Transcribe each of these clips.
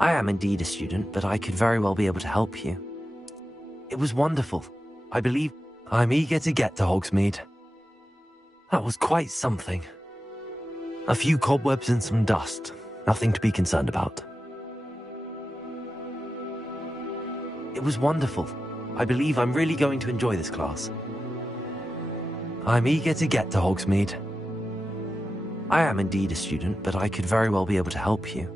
I am indeed a student, but I could very well be able to help you. It was wonderful. I believe I'm eager to get to Hogsmeade. That was quite something. A few cobwebs and some dust. Nothing to be concerned about. It was wonderful. I believe I'm really going to enjoy this class. I'm eager to get to Hogsmeade. I am indeed a student, but I could very well be able to help you.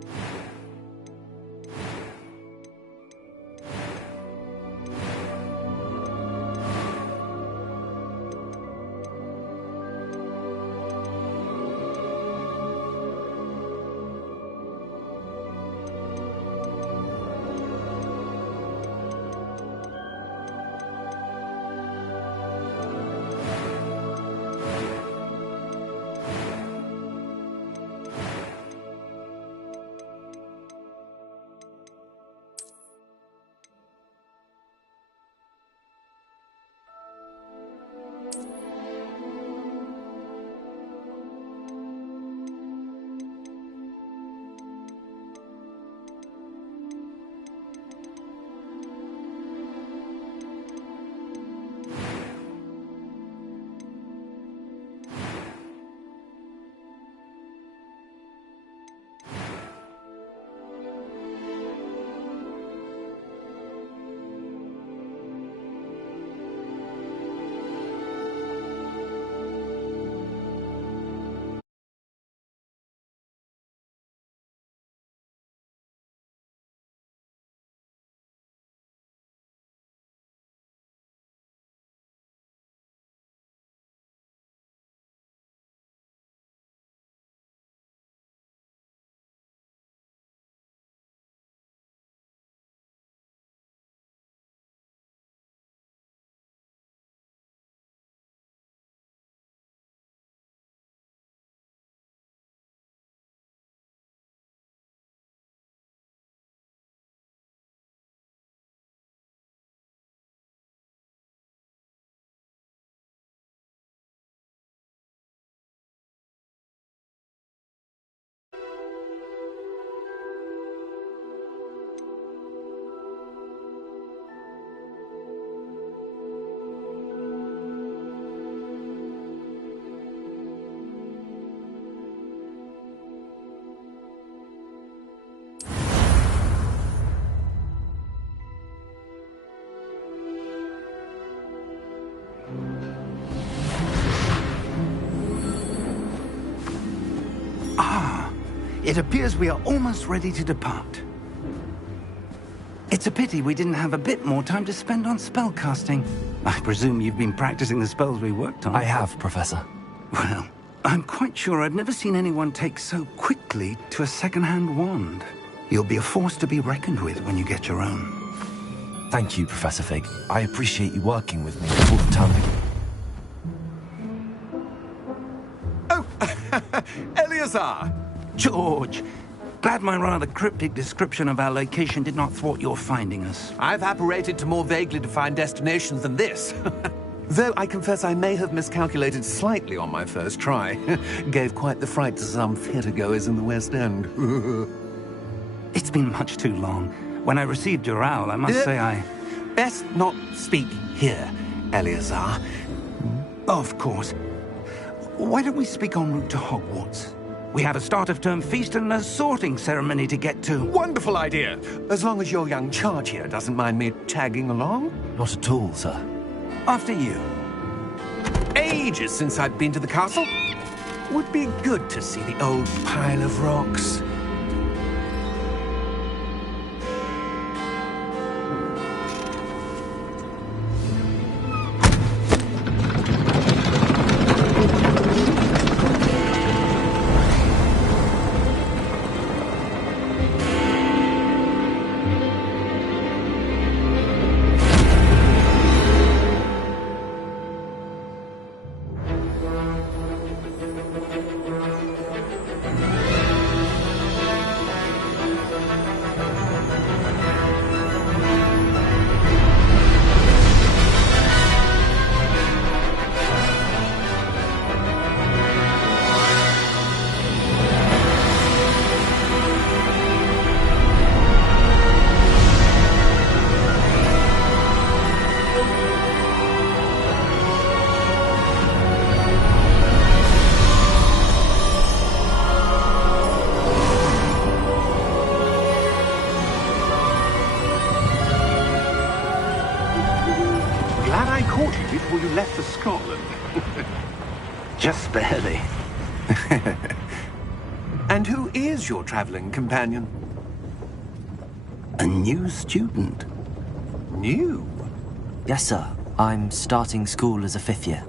It appears we are almost ready to depart. It's a pity we didn't have a bit more time to spend on spellcasting. I presume you've been practicing the spells we worked on. I have, Professor. Well, I'm quite sure I've never seen anyone take so quickly to a second-hand wand. You'll be a force to be reckoned with when you get your own. Thank you, Professor Fig. I appreciate you working with me all the time. Oh, Eleazar! George, glad my rather cryptic description of our location did not thwart your finding us. I've apparated to more vaguely defined destinations than this. Though I confess I may have miscalculated slightly on my first try. Gave quite the fright to some theatre-goers in the West End. It's been much too long. When I received your owl, I must say I... Best not speak here, Eleazar. Of course. Why don't we speak en route to Hogwarts? We have a start-of-term feast and a sorting ceremony to get to. Wonderful idea! As long as your young charge here doesn't mind me tagging along. Not at all, sir. After you. Ages since I've been to the castle. Would be good to see the old pile of rocks. Just barely. And who is your traveling companion? A new student. New? Yes, sir. I'm starting school as a 5th year.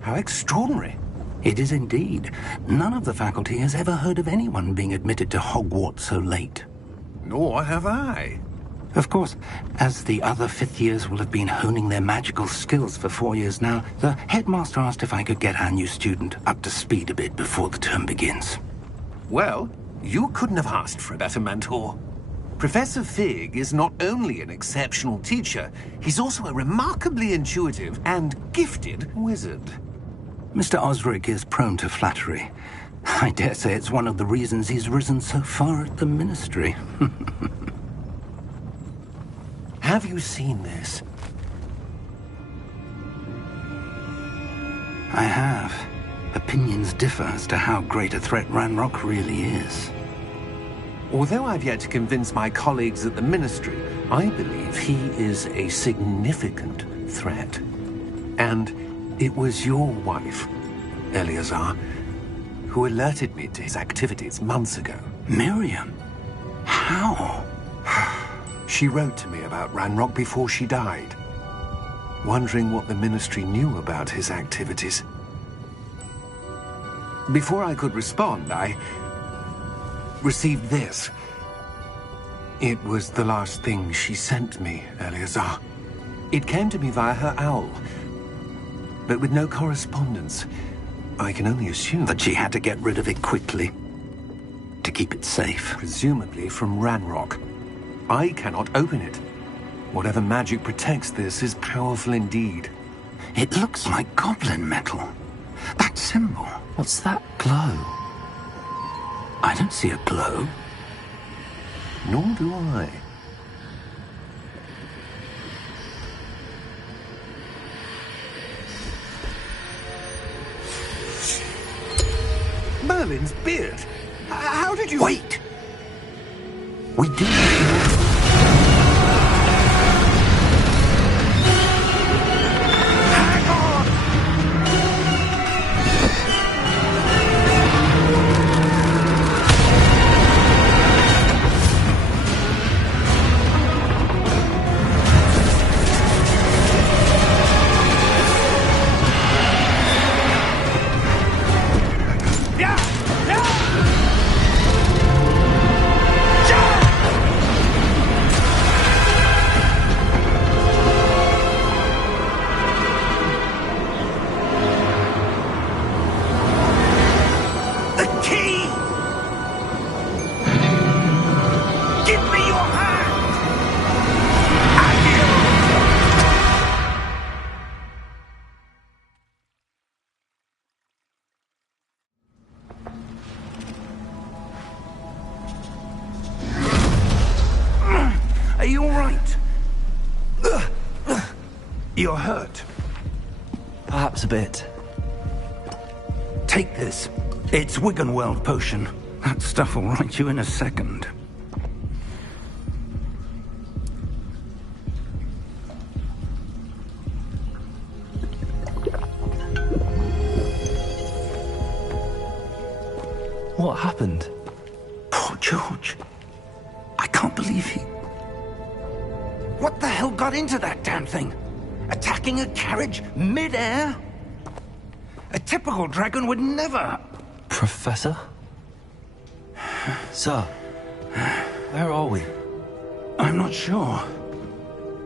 How extraordinary. It is indeed. None of the faculty has ever heard of anyone being admitted to Hogwarts so late. Nor have I. Of course, as the other 5th years will have been honing their magical skills for 4 years now, the headmaster asked if I could get our new student up to speed a bit before the term begins. Well, you couldn't have asked for a better mentor. Professor Fig is not only an exceptional teacher, he's also a remarkably intuitive and gifted wizard. Mr. Osric is prone to flattery. I dare say it's one of the reasons he's risen so far at the Ministry. Have you seen this? I have. Opinions differ as to how great a threat Ranrock really is. Although I've yet to convince my colleagues at the Ministry, I believe he is a significant threat. And it was your wife, Eleazar, who alerted me to his activities months ago. Miriam? How? She wrote to me about Ranrock before she died, wondering what the Ministry knew about his activities. Before I could respond, I received this. It was the last thing she sent me, Eleazar. It came to me via her owl, but with no correspondence. I can only assume That she had to get rid of it quickly to keep it safe. presumably from Ranrock. I cannot open it. Whatever magic protects this is powerful indeed. It looks like goblin metal. That symbol. What's that glow? I don't see a glow. Nor do I. Merlin's beard. How did you... Wait! We do. Hang on! Are you all right? You're hurt. Perhaps a bit. Take this. It's Wiggenweld potion. That stuff will right you in a second. What happened? Poor George. I can't believe he... What the hell got into that damn thing? Attacking a carriage mid-air? A typical dragon would never... Professor? Sir, where are we? I'm not sure.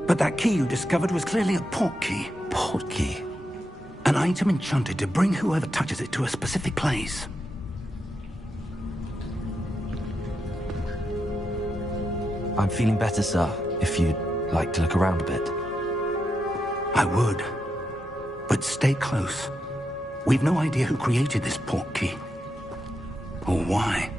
But that key you discovered was clearly a port key. Port key? An item enchanted to bring whoever touches it to a specific place. I'm feeling better, sir, if you'd like to look around a bit. I would. But stay close. We've no idea who created this port key. Or why.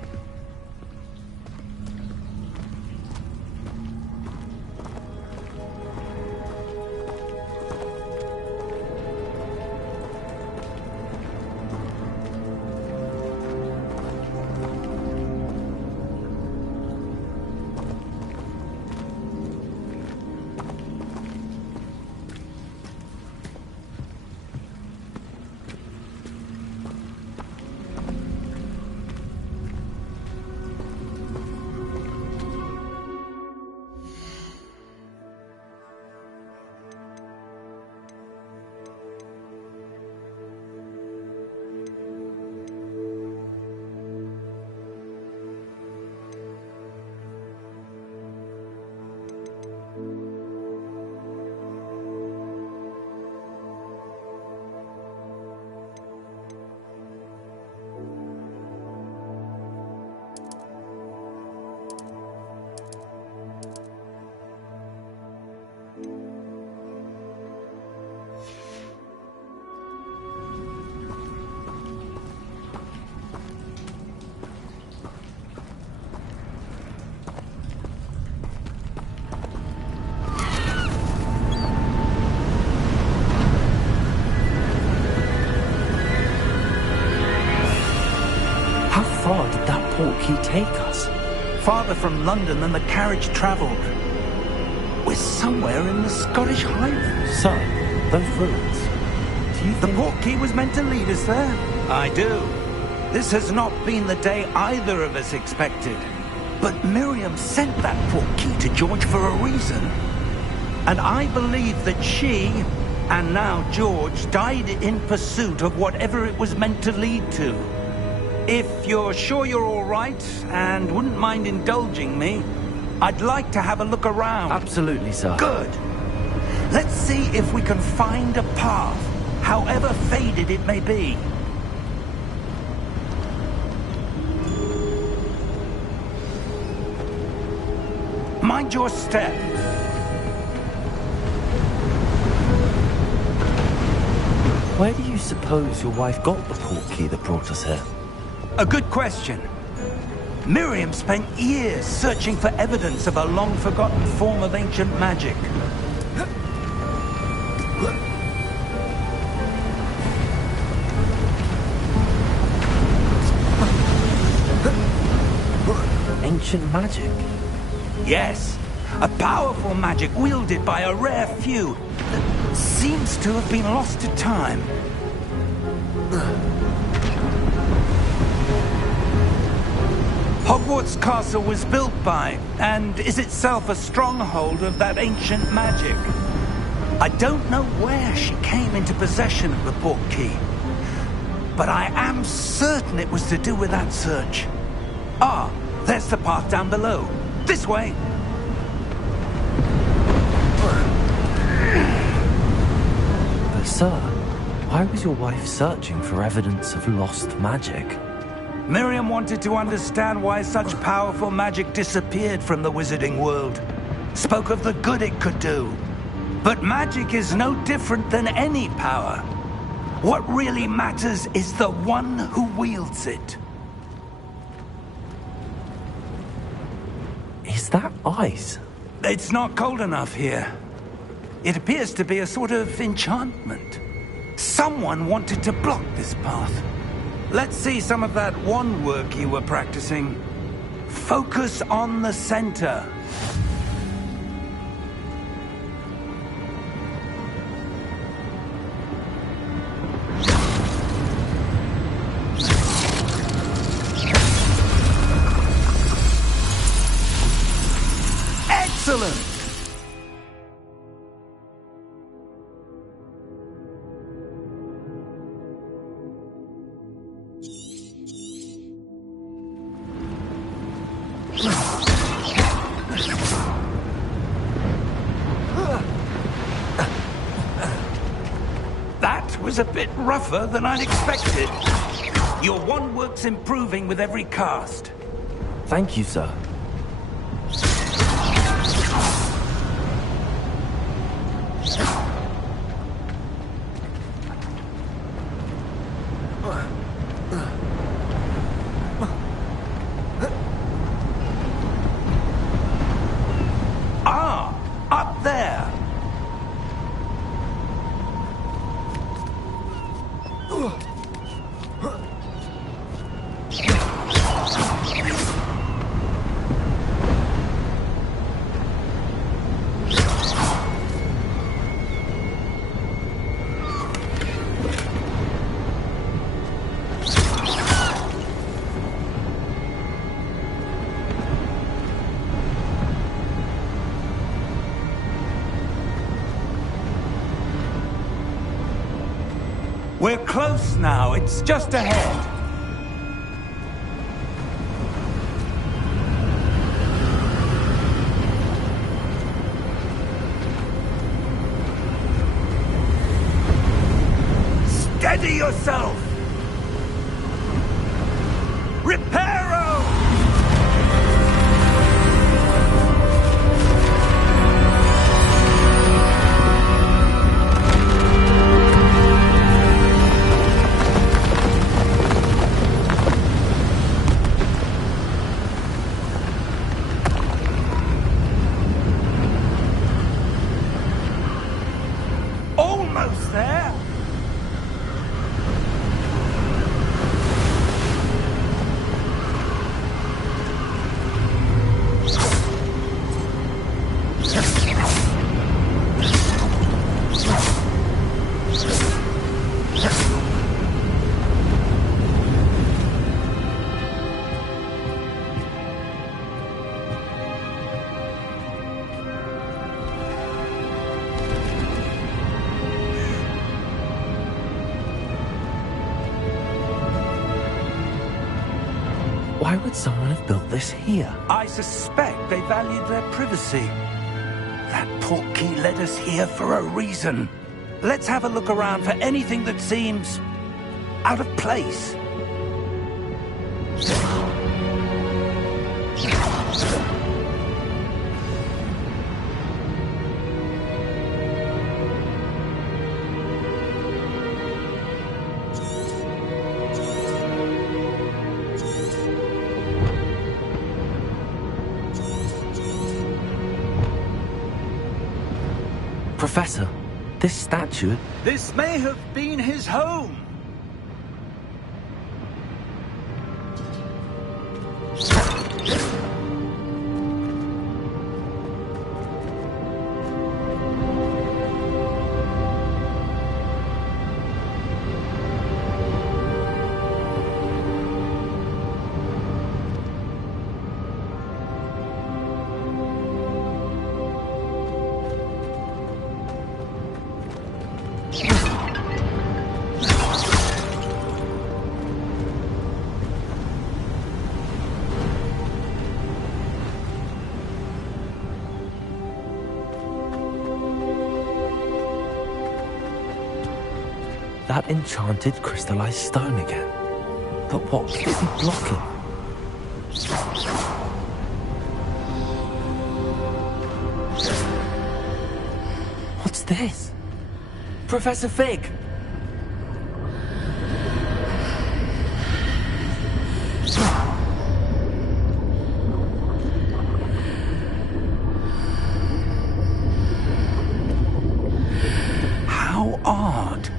far did that portkey take us? Farther from London than the carriage travelled. We're somewhere in the Scottish Highlands. Sir, those ruins. Do you The think... portkey was meant to lead us there? I do. This has not been the day either of us expected. But Miriam sent that portkey to George for a reason. And I believe that she, and now George, died in pursuit of whatever it was meant to lead to. If you're sure you're all right, and wouldn't mind indulging me, I'd like to have a look around. Absolutely, sir. Good. Let's see if we can find a path, however faded it may be. Mind your step. Where do you suppose your wife got the portkey that brought us here? A good question. Miriam spent years searching for evidence of a long-forgotten form of ancient magic. Ancient magic? Yes, a powerful magic wielded by a rare few that seems to have been lost to time. Hogwarts Castle was built by, and is itself a stronghold of that ancient magic. I don't know where she came into possession of the portkey, but I am certain it was to do with that search. Ah, there's the path down below. This way. But sir, why was your wife searching for evidence of lost magic? Miriam wanted to understand why such powerful magic disappeared from the wizarding world. Spoke of the good it could do. But magic is no different than any power. What really matters is the one who wields it. Is that ice? It's not cold enough here. It appears to be a sort of enchantment. Someone wanted to block this path. Let's see some of that wand work you were practicing. Focus on the center. Excellent! That was a bit rougher than I'd expected. Your wand work's improving with every cast. Thank you, sir. Ah, up there. We're close now. It's just ahead. Steady yourself! Reparo! Almost there! Why would someone have built this here? I suspect they valued their privacy. That portkey led us here for a reason. Let's have a look around for anything that seems out of place. Professor, this statue... This may have been his home. That enchanted crystallized stone again. But what could it be blocking? What's this? Professor Fig! How odd.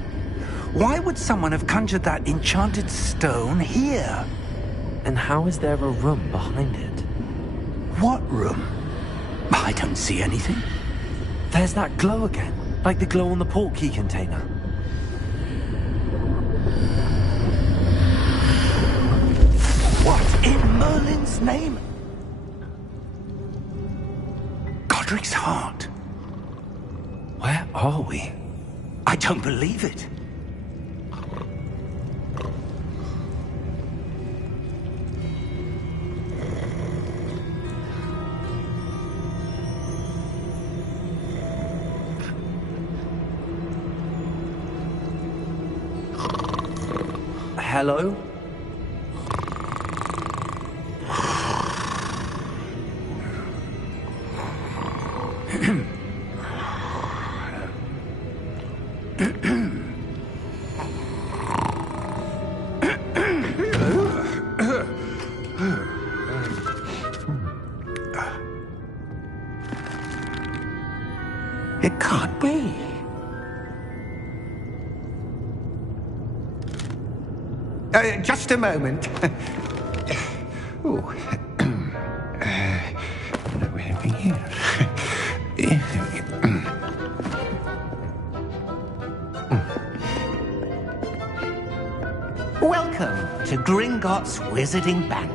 Why would someone have conjured that enchanted stone here? And how is there a room behind it? What room? I don't see anything. There's that glow again, like the glow on the portkey container. What in Merlin's name? Godric's heart. Where are we? I don't believe it. Hello? It can't be. Just a moment. Oh. Anything here? Welcome to Gringotts Wizarding Bank.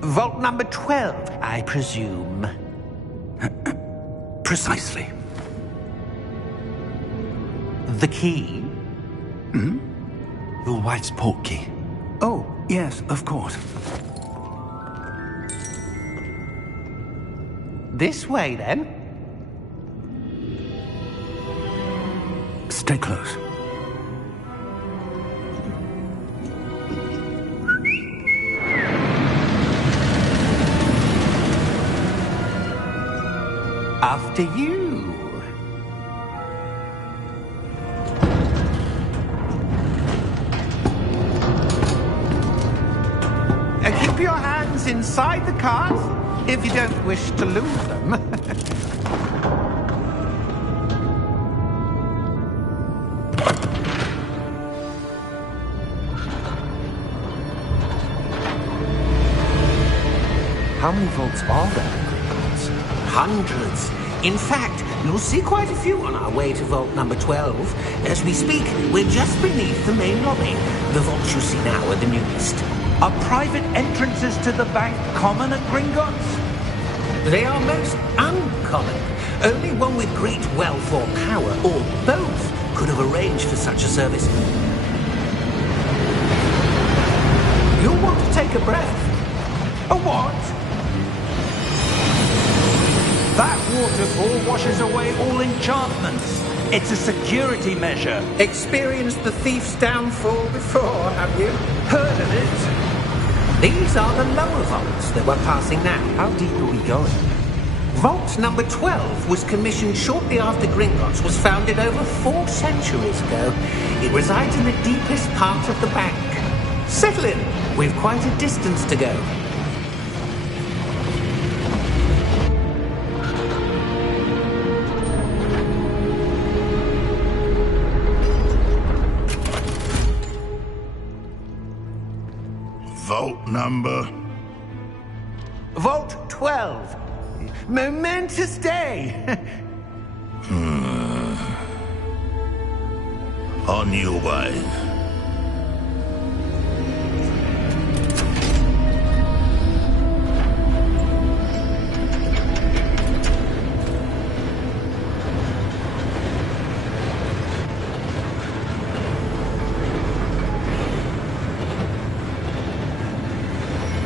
Vault number 12, I presume. Precisely. The key? Your wife's portkey. Oh, yes, of course. This way, then. Stay close. After you. Keep your hands inside the cart if you don't wish to lose them. How many vaults are there in Gringotts? Hundreds. In fact, you'll see quite a few on our way to vault number 12. As we speak, we're just beneath the main lobby. The vaults you see now are the newest. Are private entrances to the bank common at Gringotts? They are most uncommon. Only one with great wealth or power, or both, could have arranged for such a service. want to take a breath. A what? That waterfall washes away all enchantments. It's a security measure. Experienced the thief's downfall before, have you? Heard of it? These are the lower vaults that we're passing now. How deep are we going? Vault number 12 was commissioned shortly after Gringotts was founded over 4 centuries ago. It resides in the deepest part of the bank. Settle in. We've quite a distance to go. Vault number? Vault 12. Momentous day. On your way.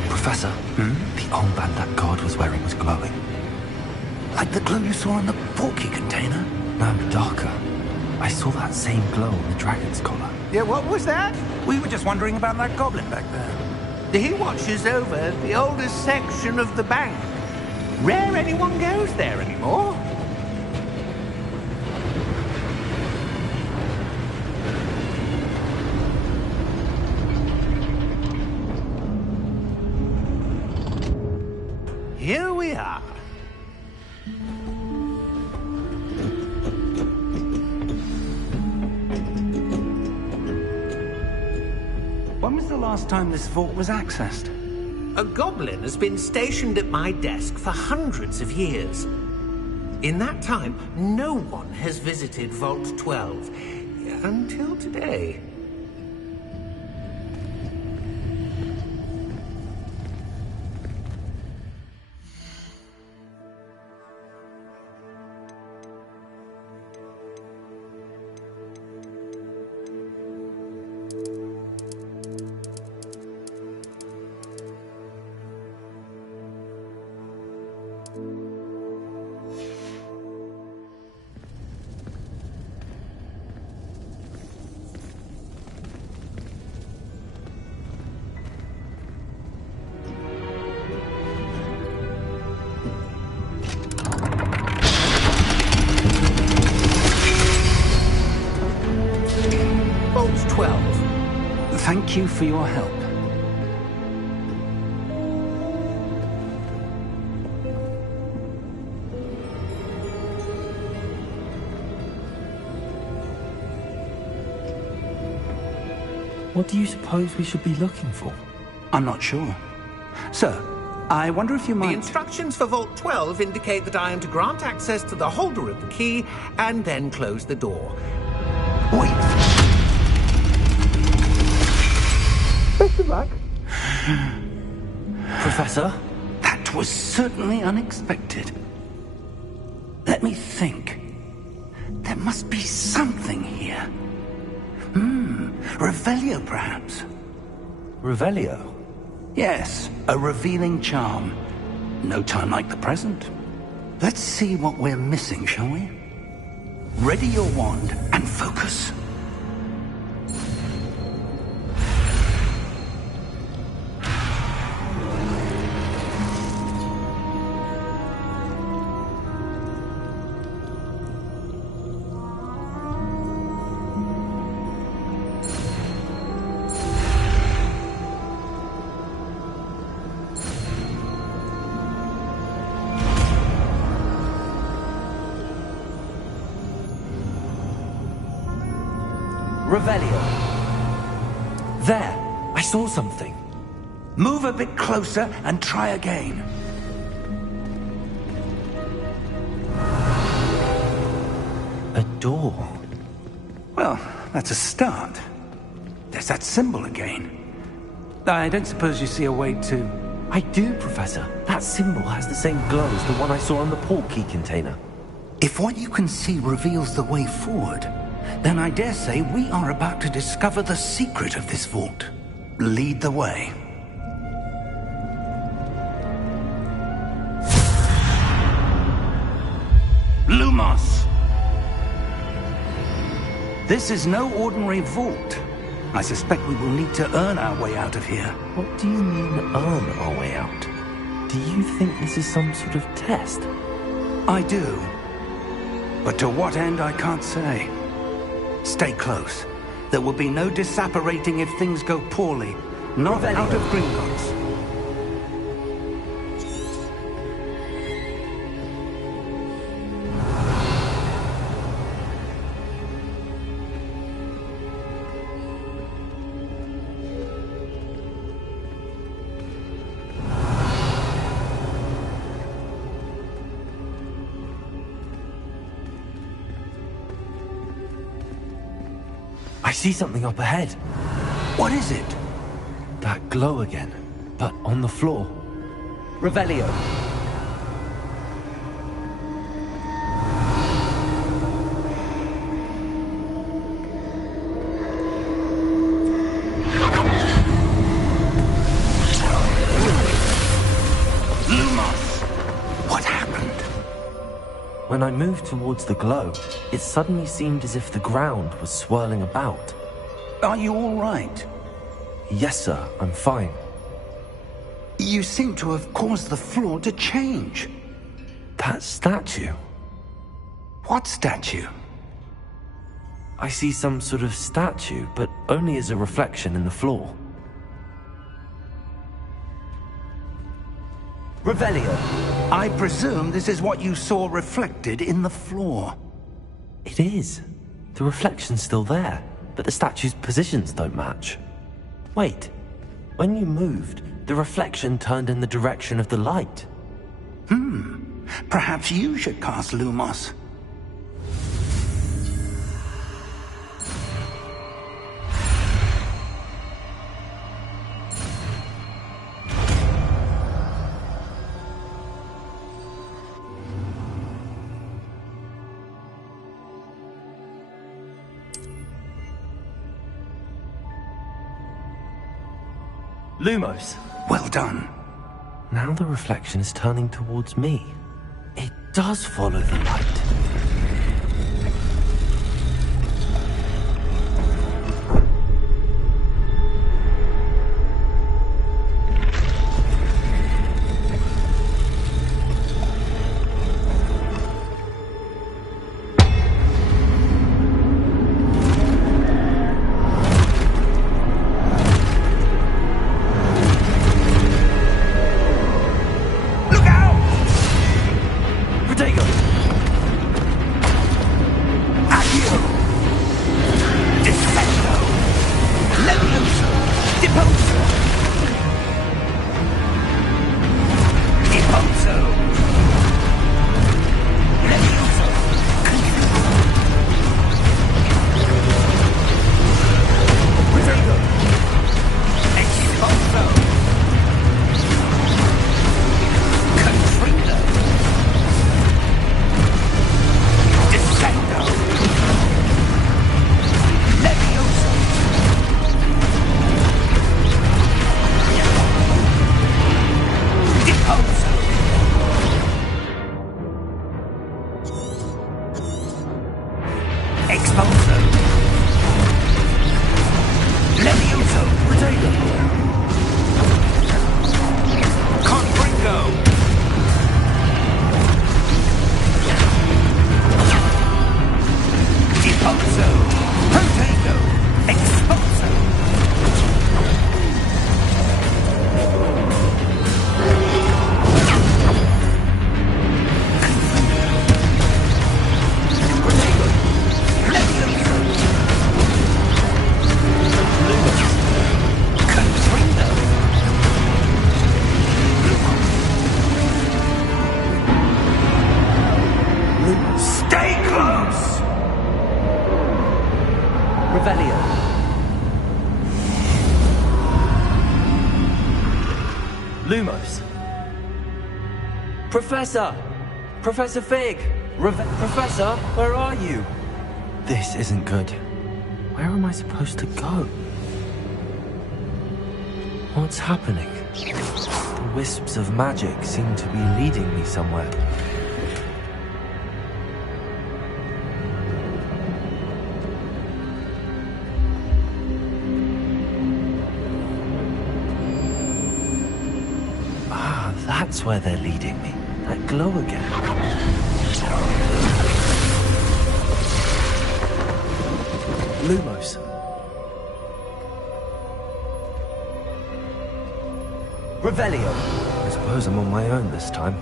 Professor, the armband that guard was wearing was glowing. Like the glow you saw on the porky container? No, darker. I saw that same glow on the dragon's collar. Yeah, what was that? We were just wondering about that goblin back there. He watches over the oldest section of the bank. Rare anyone goes there anymore. Here we are. When was the last time this vault was accessed? A goblin has been stationed at my desk for hundreds of years. In that time, no one has visited Vault 12 until today. Vault 12. Thank you for your help. What do you suppose we should be looking for? I'm not sure. Sir, I wonder if you The might... instructions for Vault 12 indicate that I am to grant access to the holder of the key and then close the door. Wait! Best of luck. Professor? That was certainly unexpected. Let me think. There must be something here. Revelio, perhaps? Revelio? Yes, a revealing charm. No time like the present. Let's see what we're missing, shall we? Ready your wand and focus. Revelio. There, I saw something. Move a bit closer and try again. A door. Well, that's a start. There's that symbol again. I don't suppose you see a way to... I do, Professor. That symbol has the same glow as the one I saw on the port key container. If what you can see reveals the way forward, then I dare say we are about to discover the secret of this vault. Lead the way. This is no ordinary vault. I suspect we will need to earn our way out of here. What do you mean, earn our way out? Do you think this is some sort of test? I do. But to what end, I can't say. Stay close. There will be no disapparating if things go poorly. Not out of Gringotts. I see something up ahead. What is it? That glow again, but on the floor. Revelio. What happened? When I moved towards the glow, it suddenly seemed as if the ground was swirling about. Are you all right? Yes, sir, I'm fine. You seem to have caused the floor to change. That statue. What statue? I see some sort of statue, but only as a reflection in the floor. Revelio. I presume this is what you saw reflected in the floor. It is. The reflection's still there, but the statue's positions don't match. Wait, when you moved, the reflection turned in the direction of the light. Perhaps you should cast Lumos. Lumos! Well done. Now the reflection is turning towards me. It does follow the light. Lumos. Professor! Professor Fig! Professor, where are you? This isn't good. Where am I supposed to go? What's happening? The wisps of magic seem to be leading me somewhere. That's where they're leading me. That glow again. Lumos. Revelio. I suppose I'm on my own this time.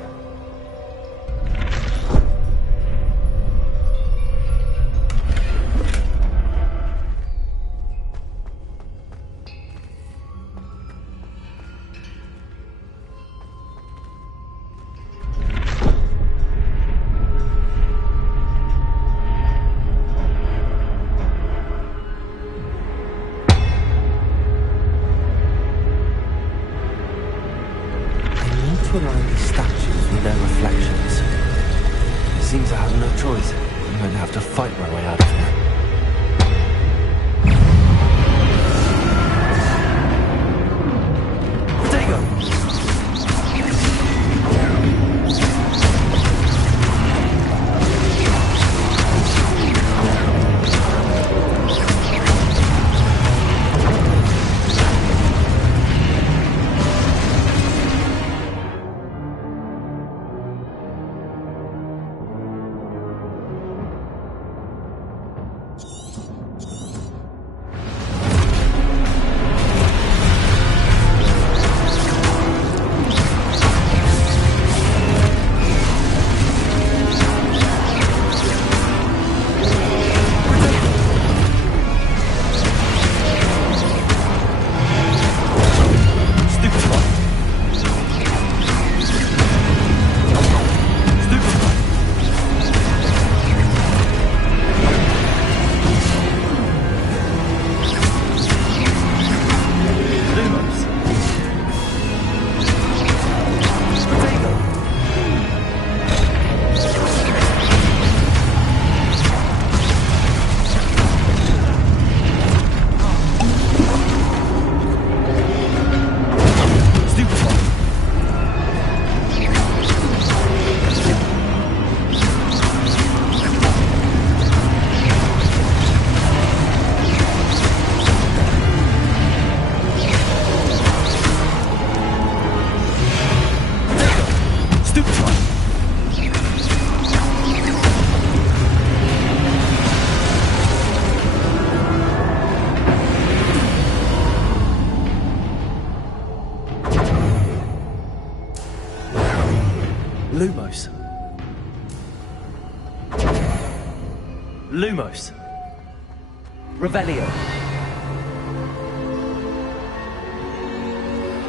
To align these statues with their reflections. It seems I have no choice. I'm going to have to fight my way out of here. Lumos. Lumos. Revelio.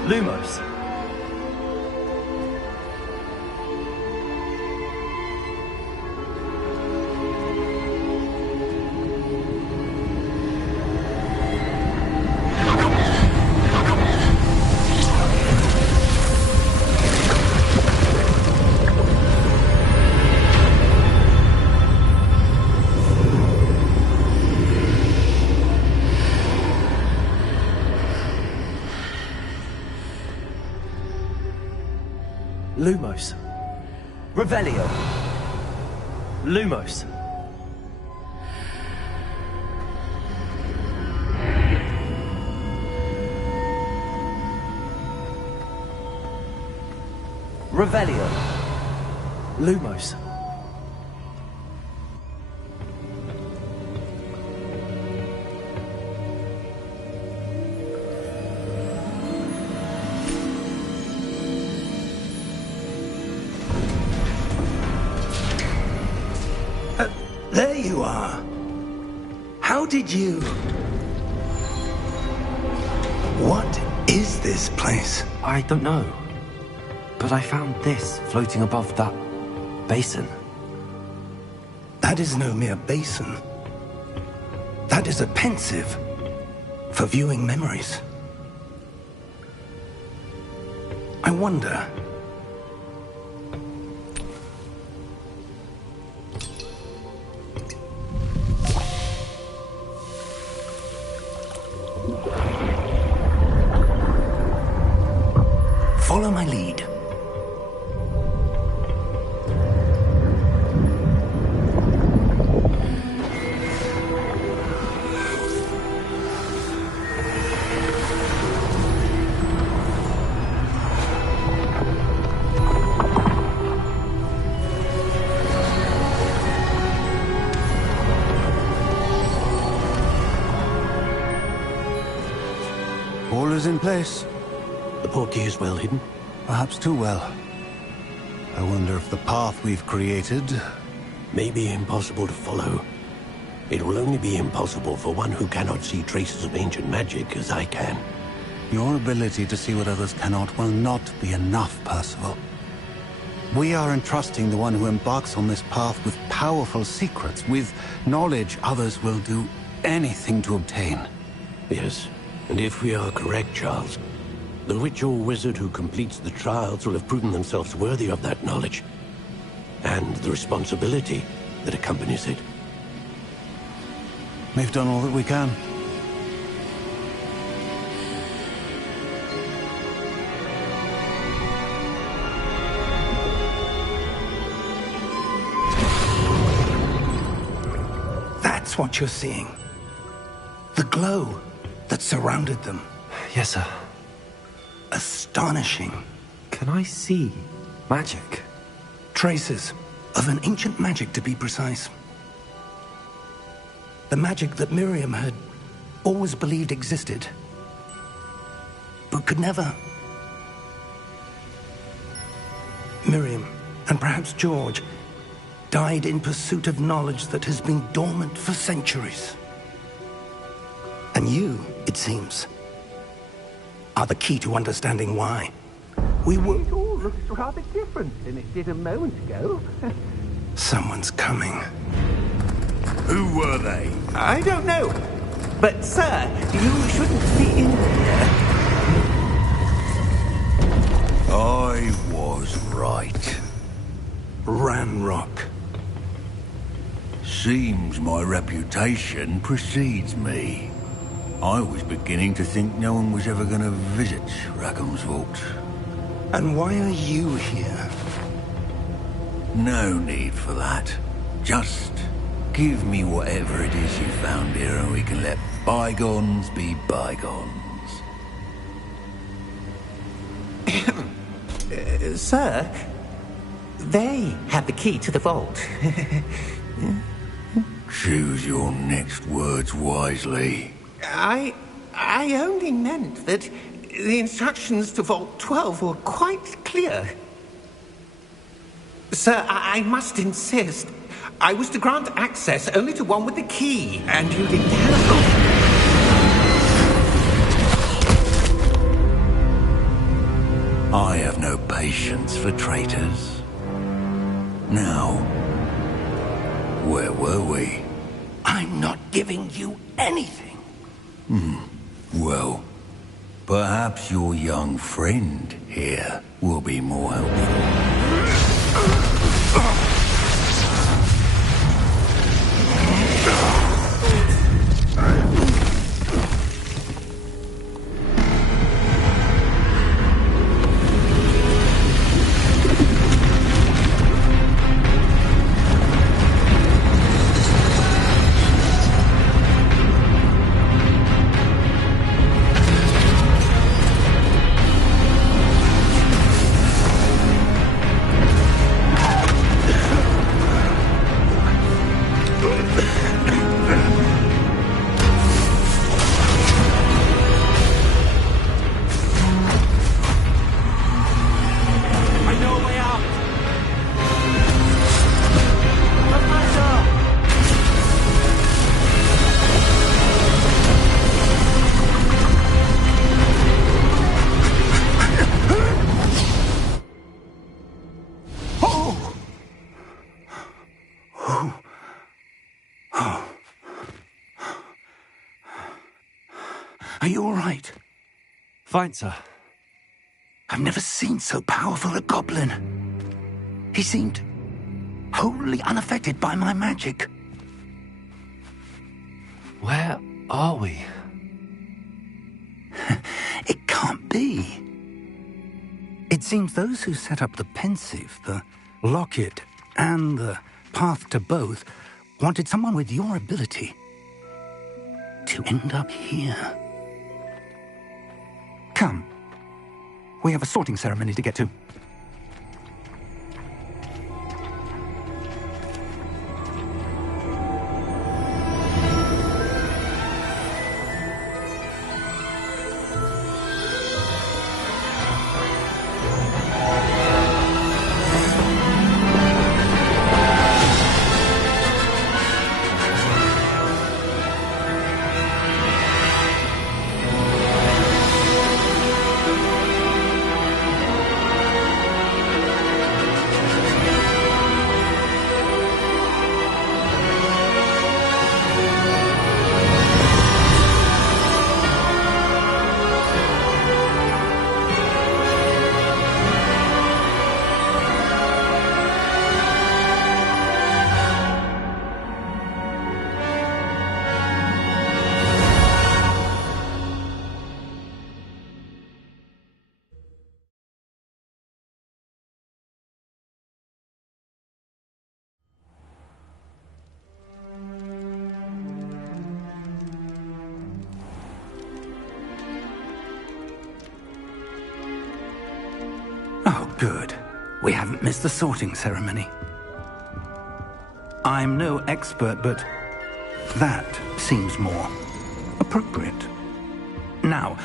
Lumos. Lumos. Revelio. Lumos. Revelio. Lumos. There you are. How did you... What is this place? I don't know. But I found this floating above that basin. That is no mere basin. That is a pensive for viewing memories. I wonder... Follow my lead. All is in place. The portkey is well hidden. Perhaps too well. I wonder if the path we've created... May be impossible to follow. It will only be impossible for one who cannot see traces of ancient magic as I can. Your ability to see what others cannot will not be enough, Percival. We are entrusting the one who embarks on this path with powerful secrets, with knowledge others will do anything to obtain. Yes, and if we are correct, Charles, the witch or wizard who completes the trials will have proven themselves worthy of that knowledge, and the responsibility that accompanies it. We've done all that we can. That's what you're seeing. The glow that surrounded them. Yes, sir. Astonishing. Can I see magic? Traces of an ancient magic, to be precise. The magic that Miriam had always believed existed, but could never. Miriam, and perhaps George, died in pursuit of knowledge that has been dormant for centuries. And you, it seems, are the key to understanding why. It all looks rather different than it did a moment ago. Someone's coming. Who were they? I don't know. But, sir, you shouldn't be in here. I was right. Ranrock. Seems my reputation precedes me. I was beginning to think no one was ever going to visit Rackham's Vault. And why are you here? No need for that. Just give me whatever it is you found here and we can let bygones be bygones. Sir, they have the key to the vault. Choose your next words wisely. I only meant that the instructions to Vault 12 were quite clear. Sir, I must insist. I was to grant access only to one with the key, and you didn't have... I have no patience for traitors. Now, where were we? I'm not giving you anything. Well, perhaps your young friend here will be more helpful. Are you all right? Fine, sir. I've never seen so powerful a goblin. He seemed wholly unaffected by my magic. Where are we? It can't be. It seems those who set up the pensive, the locket, and the path to both wanted someone with your ability to end up here. Come. We have a sorting ceremony to get to. Oh, good. We haven't missed the sorting ceremony. I'm no expert, but that seems more appropriate. Now,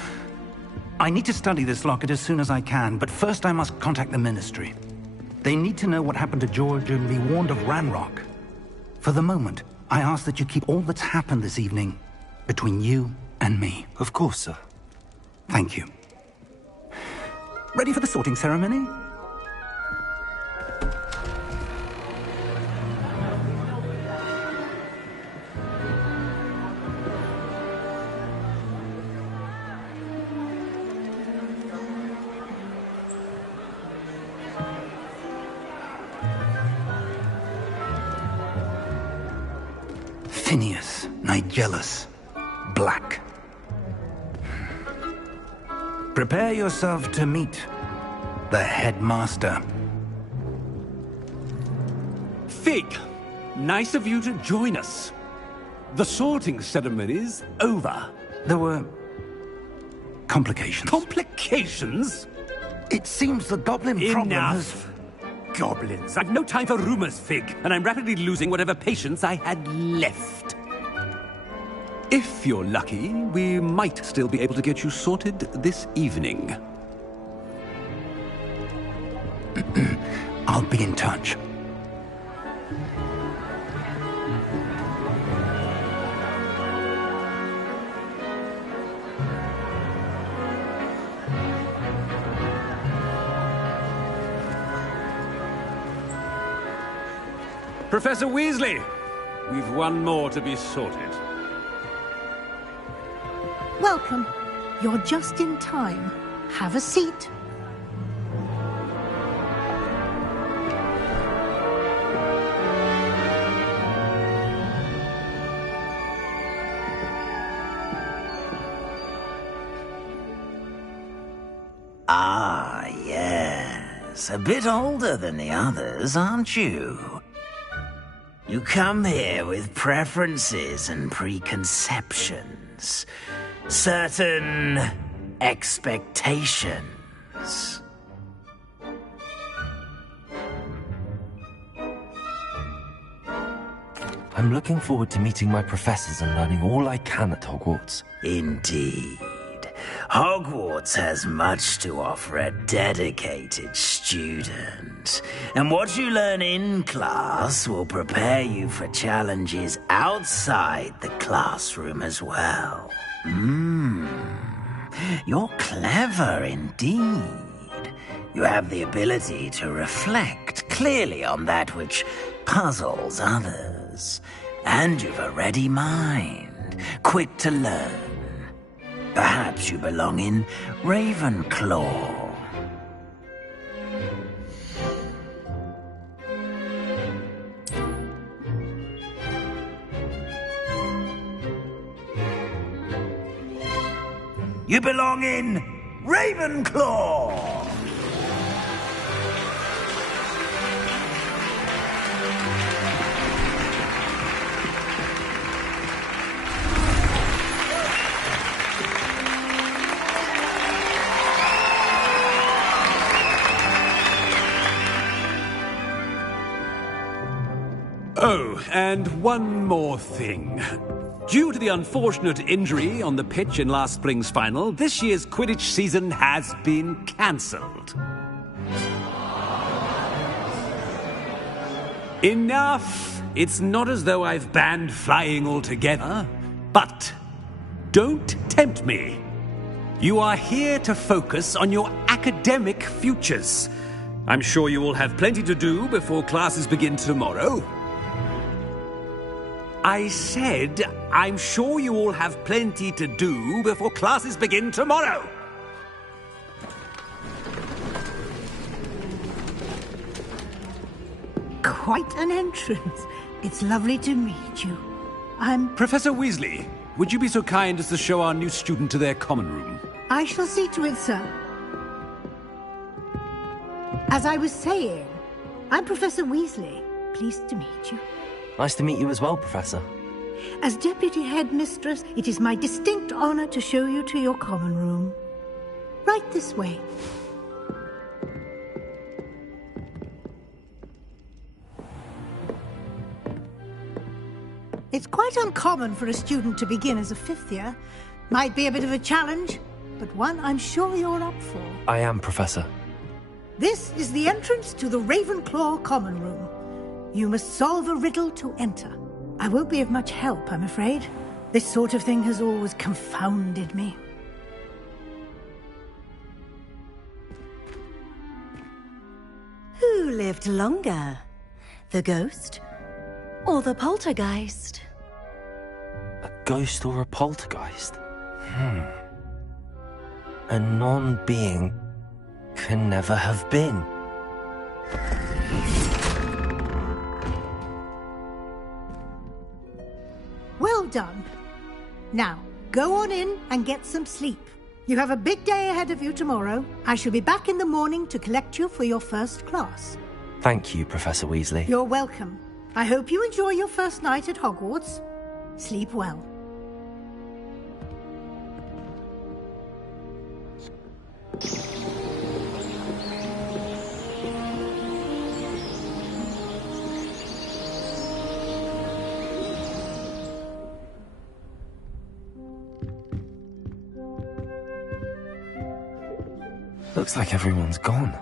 I need to study this locket as soon as I can, but first I must contact the Ministry. They need to know what happened to George and be warned of Ranrock. For the moment, I ask that you keep all that's happened this evening between you and me. Of course, sir. Thank you. Ready for the sorting ceremony? Phineas, Nigellus, Black. Prepare yourself to meet the headmaster. Fig, nice of you to join us. The sorting ceremony's over. There were complications. Complications? It seems the goblin problem has... Enough. Goblins. I've no time for rumors, Fig, and I'm rapidly losing whatever patience I had left. If you're lucky, we might still be able to get you sorted this evening. I'll be in touch. Professor Weasley, we've one more to be sorted. Welcome. You're just in time. Have a seat. Ah, yes. A bit older than the others, aren't you? You come here with preferences and preconceptions. Certain expectations. I'm looking forward to meeting my professors and learning all I can at Hogwarts. Indeed. Hogwarts has much to offer a dedicated student. And what you learn in class will prepare you for challenges outside the classroom as well. You're clever indeed. You have the ability to reflect clearly on that which puzzles others. And you've a ready mind, quick to learn. Perhaps you belong in Ravenclaw. You belong in Ravenclaw! Oh, and one more thing. Due to the unfortunate injury on the pitch in last spring's final, this year's Quidditch season has been cancelled. Enough! It's not as though I've banned flying altogether, but don't tempt me. You are here to focus on your academic futures. I'm sure you will have plenty to do before classes begin tomorrow. I said, I'm sure you all have plenty to do before classes begin tomorrow. Quite an entrance. It's lovely to meet you. I'm... Professor Weasley, would you be so kind as to show our new student to their common room? I shall see to it, sir. As I was saying, I'm Professor Weasley. Pleased to meet you. Nice to meet you as well, Professor. As Deputy Headmistress, it is my distinct honor to show you to your common room. Right this way. It's quite uncommon for a student to begin as a fifth year. Might be a bit of a challenge, but one I'm sure you're up for. I am, Professor. This is the entrance to the Ravenclaw Common Room. You must solve a riddle to enter. I won't be of much help, I'm afraid. This sort of thing has always confounded me. Who lived longer? The ghost or the poltergeist? A ghost or a poltergeist? A non-being can never have been. Well done. Now, go on in and get some sleep. You have a big day ahead of you tomorrow. I shall be back in the morning to collect you for your first class. Thank you, Professor Weasley. You're welcome. I hope you enjoy your first night at Hogwarts. Sleep well. Looks like everyone's gone.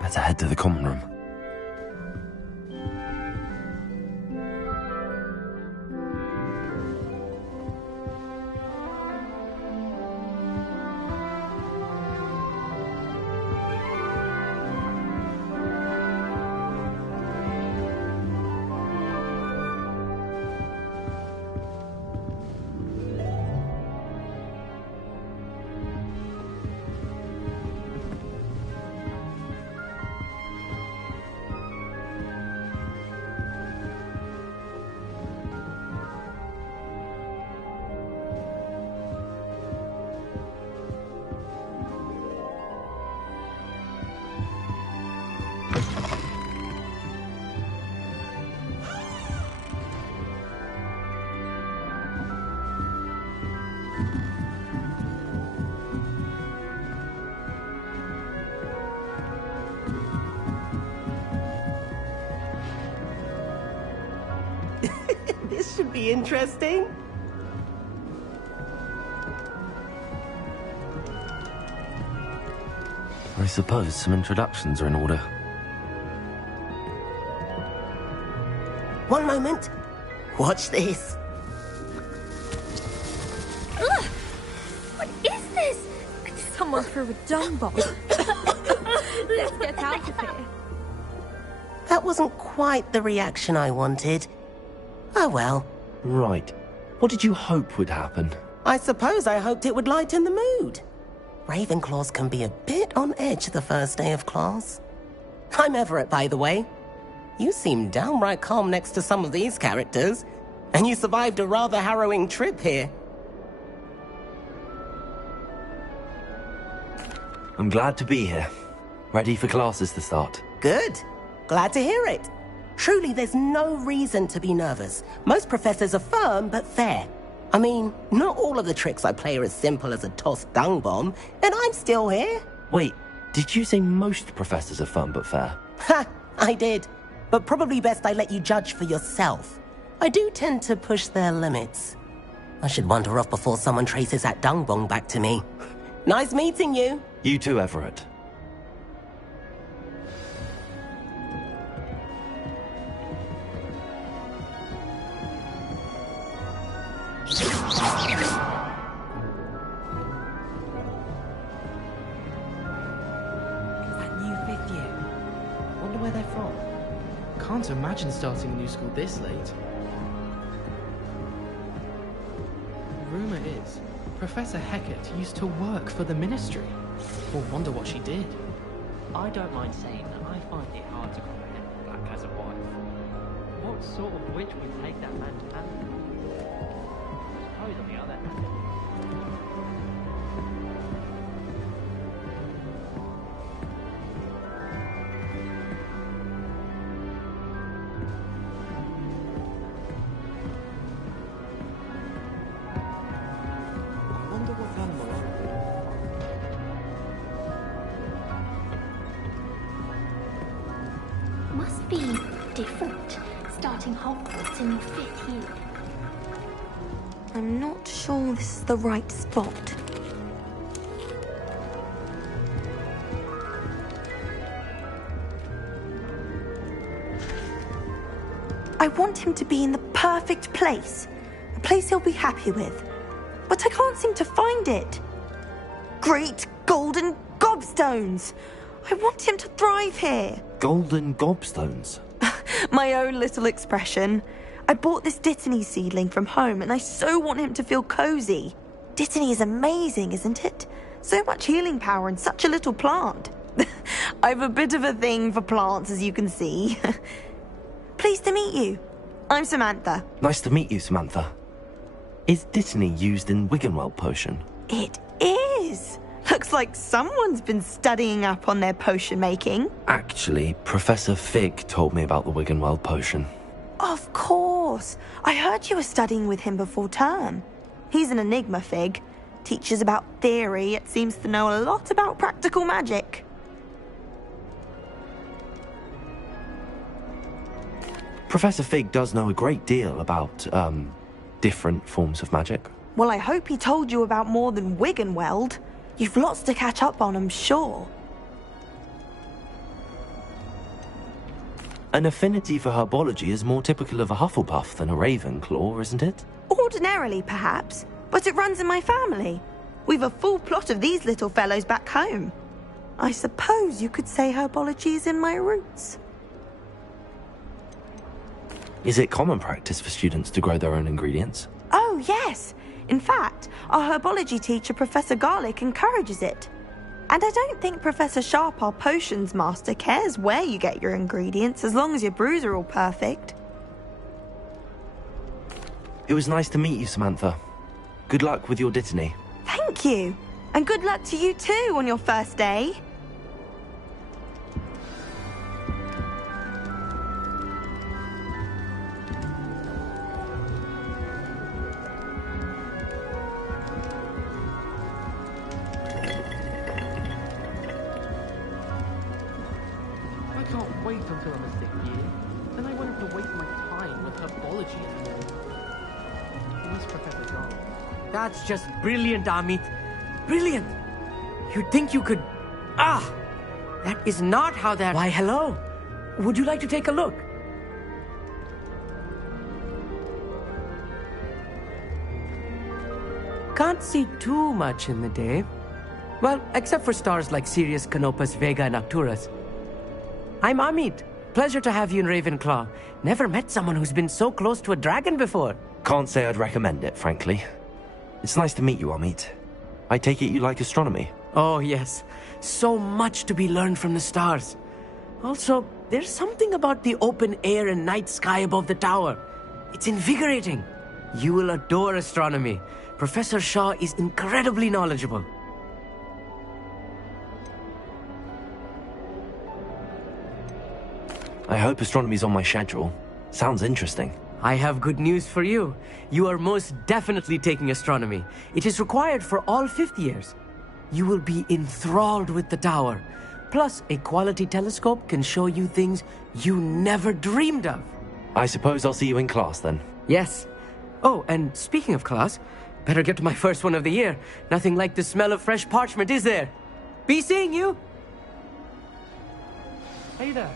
Better head to the common room. This should be interesting. I suppose some introductions are in order. One moment. Watch this. Ugh! What is this? Someone threw a dung bomb. Let's get out of here. That wasn't quite the reaction I wanted. Oh well. Right. What did you hope would happen? I suppose I hoped it would lighten the mood. Ravenclaws can be a bit on edge the first day of class. I'm Everett, by the way. You seem downright calm next to some of these characters, and you survived a rather harrowing trip here. I'm glad to be here. Ready for classes to start. Good. Glad to hear it. Truly, there's no reason to be nervous. Most professors are firm but fair. I mean, not all of the tricks I play are as simple as a tossed dung bomb, and I'm still here. Wait, did you say most professors are fun but fair? Ha! I did. But probably best I let you judge for yourself. I do tend to push their limits. I should wander off before someone traces that dung bomb back to me. Nice meeting you. You too, Everett. Where they're from. Can't imagine starting a new school this late. Rumour is, Professor Hecat used to work for the Ministry. Or wonder what she did. I don't mind saying that I find it hard to comprehend Black as a wife. What sort of witch would take that man to handle? Suppose on the other hand, must be different. starting Hogwarts in your 5th year. I'm not sure this is the right spot. I want him to be in the perfect place. A place he'll be happy with. But I can't seem to find it. Great golden gobstones! I want him to thrive here. Golden gobstones? My own little expression. I bought this Dittany seedling from home and I so want him to feel cozy. Dittany is amazing, isn't it? So much healing power in such a little plant. I've a bit of a thing for plants, as you can see. Pleased to meet you. I'm Samantha. Nice to meet you, Samantha. Is Dittany used in Wiggenweld potion? It is. Looks like someone's been studying up on their potion making. Actually, Professor Fig told me about the Wiggenweld potion. Of course. I heard you were studying with him before term. He's an enigma, Fig. Teaches about theory, yet seems to know a lot about practical magic. Professor Fig does know a great deal about, different forms of magic. Well, I hope he told you about more than Wiggenweld. You've lots to catch up on, I'm sure. An affinity for herbology is more typical of a Hufflepuff than a Ravenclaw, isn't it? Ordinarily, perhaps, but it runs in my family. We've a full plot of these little fellows back home. I suppose you could say herbology is in my roots. Is it common practice for students to grow their own ingredients? Oh, yes. In fact, our herbology teacher, Professor Garlick, encourages it. And I don't think Professor Sharp, our potions master, cares where you get your ingredients, as long as your brews are all perfect. It was nice to meet you, Samantha. Good luck with your Dittany. Thank you. And good luck to you too on your first day. I can't wait until I'm a 6th year. Then I won't have to waste my time with herbology anymore. Where's Professor Garlick? That's just brilliant, Amit. Brilliant! You'd think you could... Ah! That is not how that... Why, hello. Would you like to take a look? Can't see too much in the day. Well, except for stars like Sirius, Canopus, Vega, and Arcturus. I'm Amit. Pleasure to have you in Ravenclaw. Never met someone who's been so close to a dragon before. Can't say I'd recommend it, frankly. It's nice to meet you, Amit. I take it you like astronomy? Oh, yes. So much to be learned from the stars. Also, there's something about the open air and night sky above the tower. It's invigorating. You will adore astronomy. Professor Shaw is incredibly knowledgeable. I hope astronomy's on my schedule. Sounds interesting. I have good news for you. You are most definitely taking astronomy. It is required for all 5th years. You will be enthralled with the tower. Plus, a quality telescope can show you things you never dreamed of. I suppose I'll see you in class then. Yes. Oh, and speaking of class, better get to my first one of the year. Nothing like the smell of fresh parchment, is there? Be seeing you! Hey there,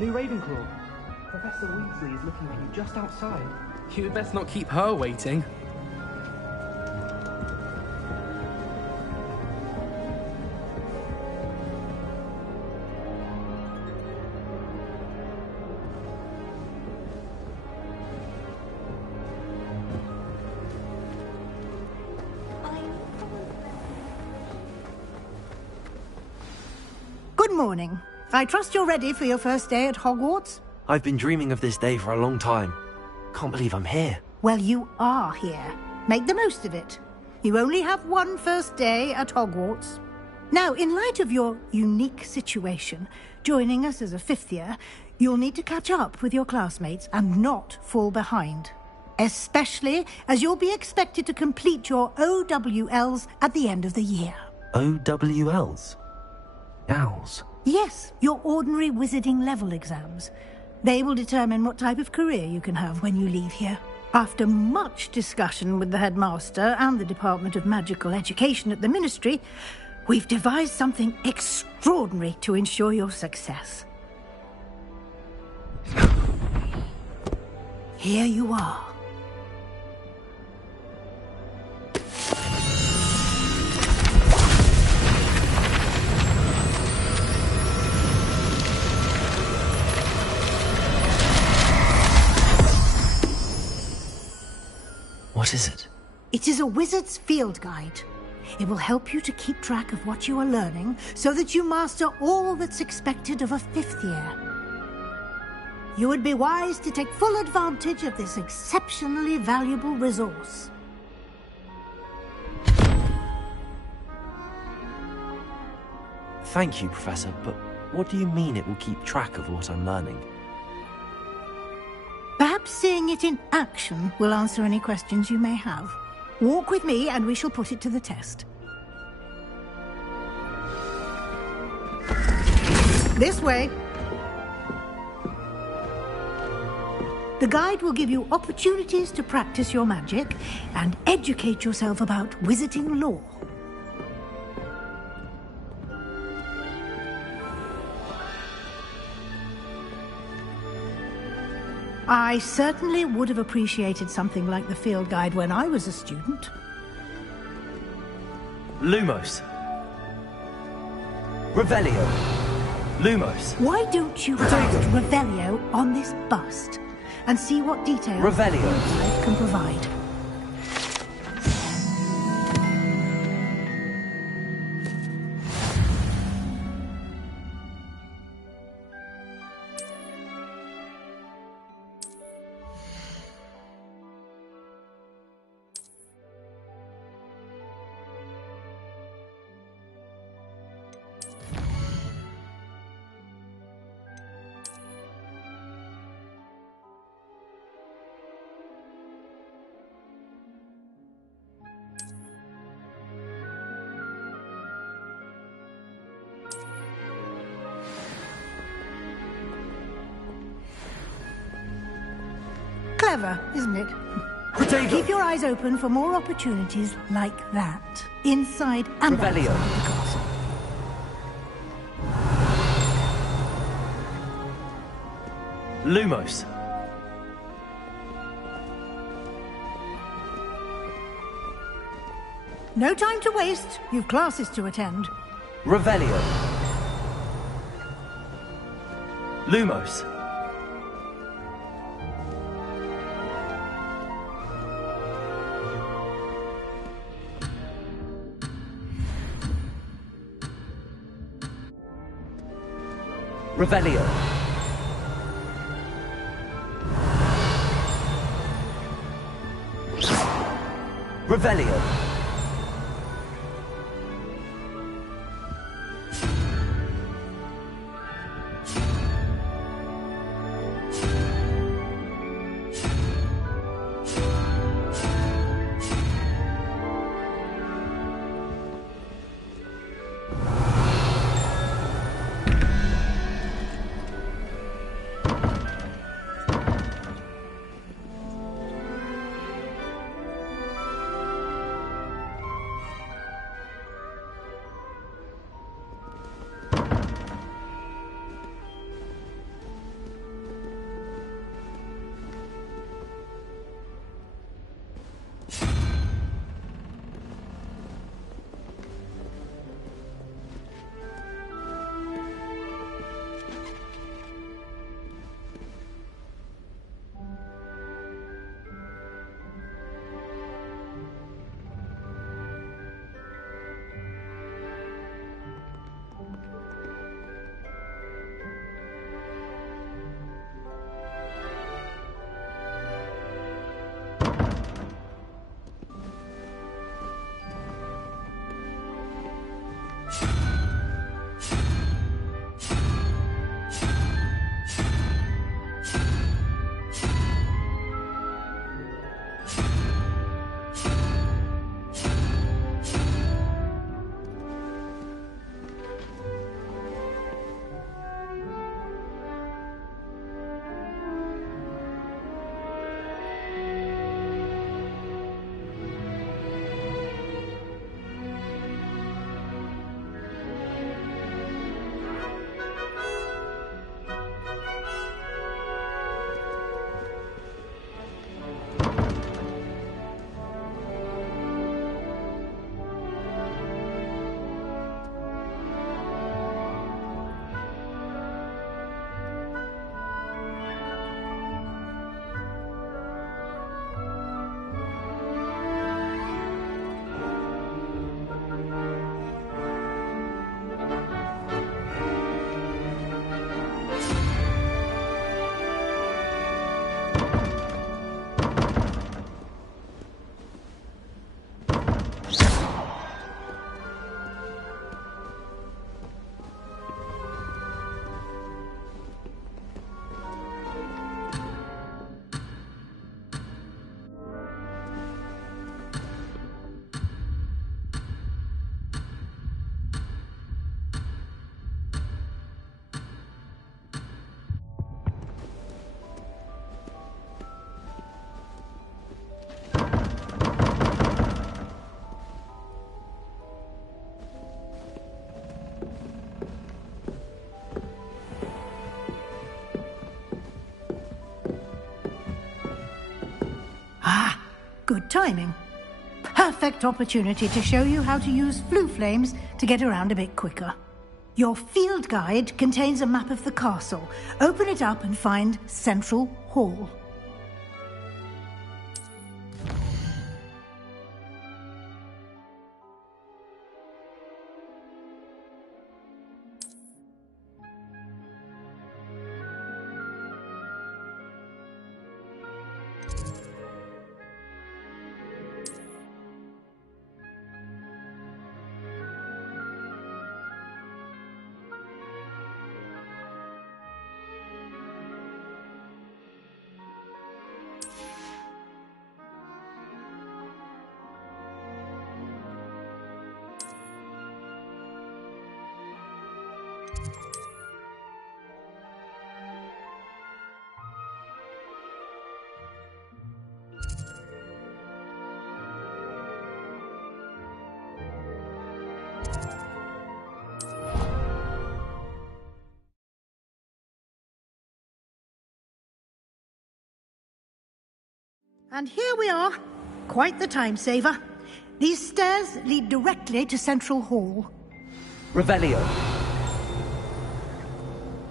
new Ravenclaw. Professor Weasley is looking for you just outside. You'd best not keep her waiting. Good morning. I trust you're ready for your first day at Hogwarts? I've been dreaming of this day for a long time. Can't believe I'm here. Well, you are here. Make the most of it. You only have one first day at Hogwarts. Now, in light of your unique situation, joining us as a 5th year, you'll need to catch up with your classmates and not fall behind. Especially as you'll be expected to complete your OWLs at the end of the year. OWLs? Owls? Yes, your ordinary wizarding level exams. They will determine what type of career you can have when you leave here. After much discussion with the headmaster and the Department of Magical Education at the Ministry, we've devised something extraordinary to ensure your success. Here you are. What is it? It is a wizard's field guide. It will help you to keep track of what you are learning so that you master all that's expected of a 5th year. You would be wise to take full advantage of this exceptionally valuable resource. Thank you, Professor, but what do you mean it will keep track of what I'm learning? Perhaps seeing it in action will answer any questions you may have. Walk with me and we shall put it to the test. This way. The guide will give you opportunities to practice your magic and educate yourself about wizarding lore. I certainly would have appreciated something like the field guide when I was a student. Lumos. Revelio. Lumos. Why don't you cast Revelio on this bust and see what details Revelio. the field guide can provide? Clever, isn't it? Keep your eyes open for more opportunities like that, inside and outside Revelio. the castle. Lumos. No time to waste. You've classes to attend. Revelio. Lumos. Revelio. Revelio. Good timing. Perfect opportunity to show you how to use flue flames to get around a bit quicker. Your field guide contains a map of the castle. Open it up and find Central Hall. And here we are. Quite the time saver. These stairs lead directly to Central Hall. Revelio.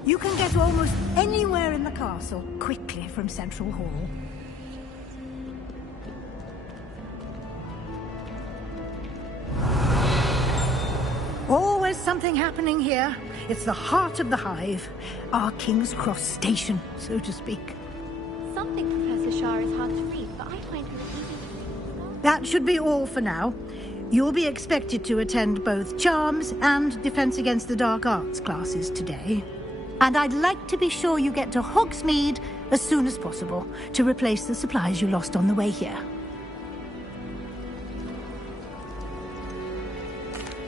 You can get to almost anywhere in the castle quickly from Central Hall. Always something happening here. It's the heart of the hive. Our King's Cross station, so to speak. Something Professor Shah is hard to read, but I find her easy. That should be all for now. You'll be expected to attend both Charms and Defense Against the Dark Arts classes today. And I'd like to be sure you get to Hogsmeade as soon as possible to replace the supplies you lost on the way here.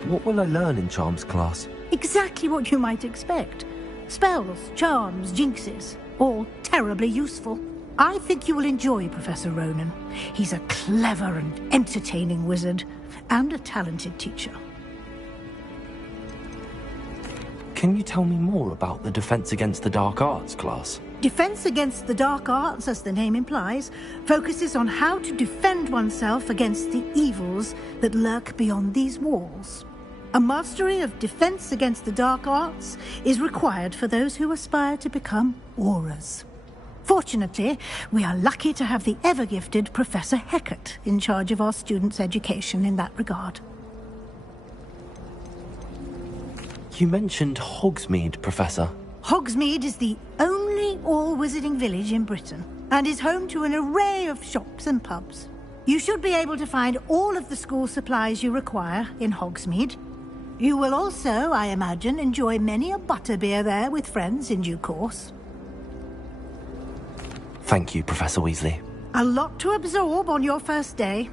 What will I learn in Charms class? Exactly what you might expect. Spells, charms, jinxes, all terribly useful. I think you will enjoy Professor Ronan. He's a clever and entertaining wizard, and a talented teacher. Can you tell me more about the Defense Against the Dark Arts class? Defense Against the Dark Arts, as the name implies, focuses on how to defend oneself against the evils that lurk beyond these walls. A mastery of Defense Against the Dark Arts is required for those who aspire to become Aurors. Fortunately, we are lucky to have the ever-gifted Professor Hecat in charge of our students' education in that regard. You mentioned Hogsmeade, Professor. Hogsmeade is the only all-wizarding village in Britain and is home to an array of shops and pubs. You should be able to find all of the school supplies you require in Hogsmeade. You will also, I imagine, enjoy many a butterbeer there with friends in due course. Thank you, Professor Weasley. A lot to absorb on your first day,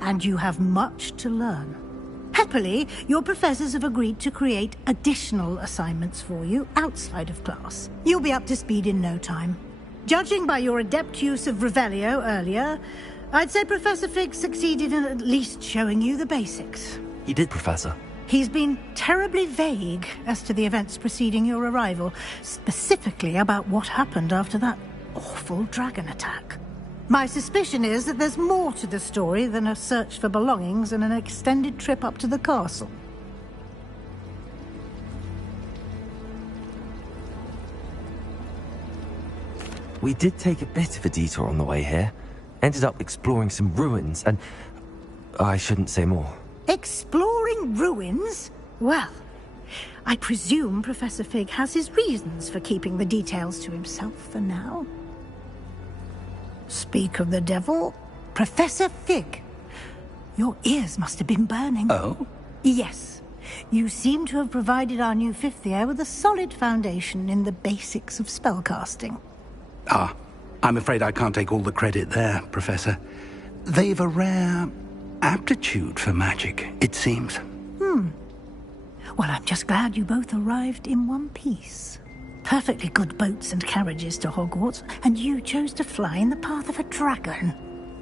and you have much to learn. Happily, your professors have agreed to create additional assignments for you outside of class. You'll be up to speed in no time. Judging by your adept use of Revelio earlier, I'd say Professor Fig succeeded in at least showing you the basics. He did, Professor. He's been terribly vague as to the events preceding your arrival, specifically about what happened after that awful dragon attack. My suspicion is that there's more to the story than a search for belongings and an extended trip up to the castle. We did take a bit of a detour on the way here. Ended up exploring some ruins and... I shouldn't say more. Exploring ruins? Well, I presume Professor Fig has his reasons for keeping the details to himself for now. Speak of the devil, Professor Fig. Your ears must have been burning. Oh? Yes. You seem to have provided our new fifth year with a solid foundation in the basics of spellcasting. Ah, I'm afraid I can't take all the credit there, Professor. They've a rare aptitude for magic, it seems. Well, I'm just glad you both arrived in one piece. Perfectly good boats and carriages to Hogwarts, and you chose to fly in the path of a dragon.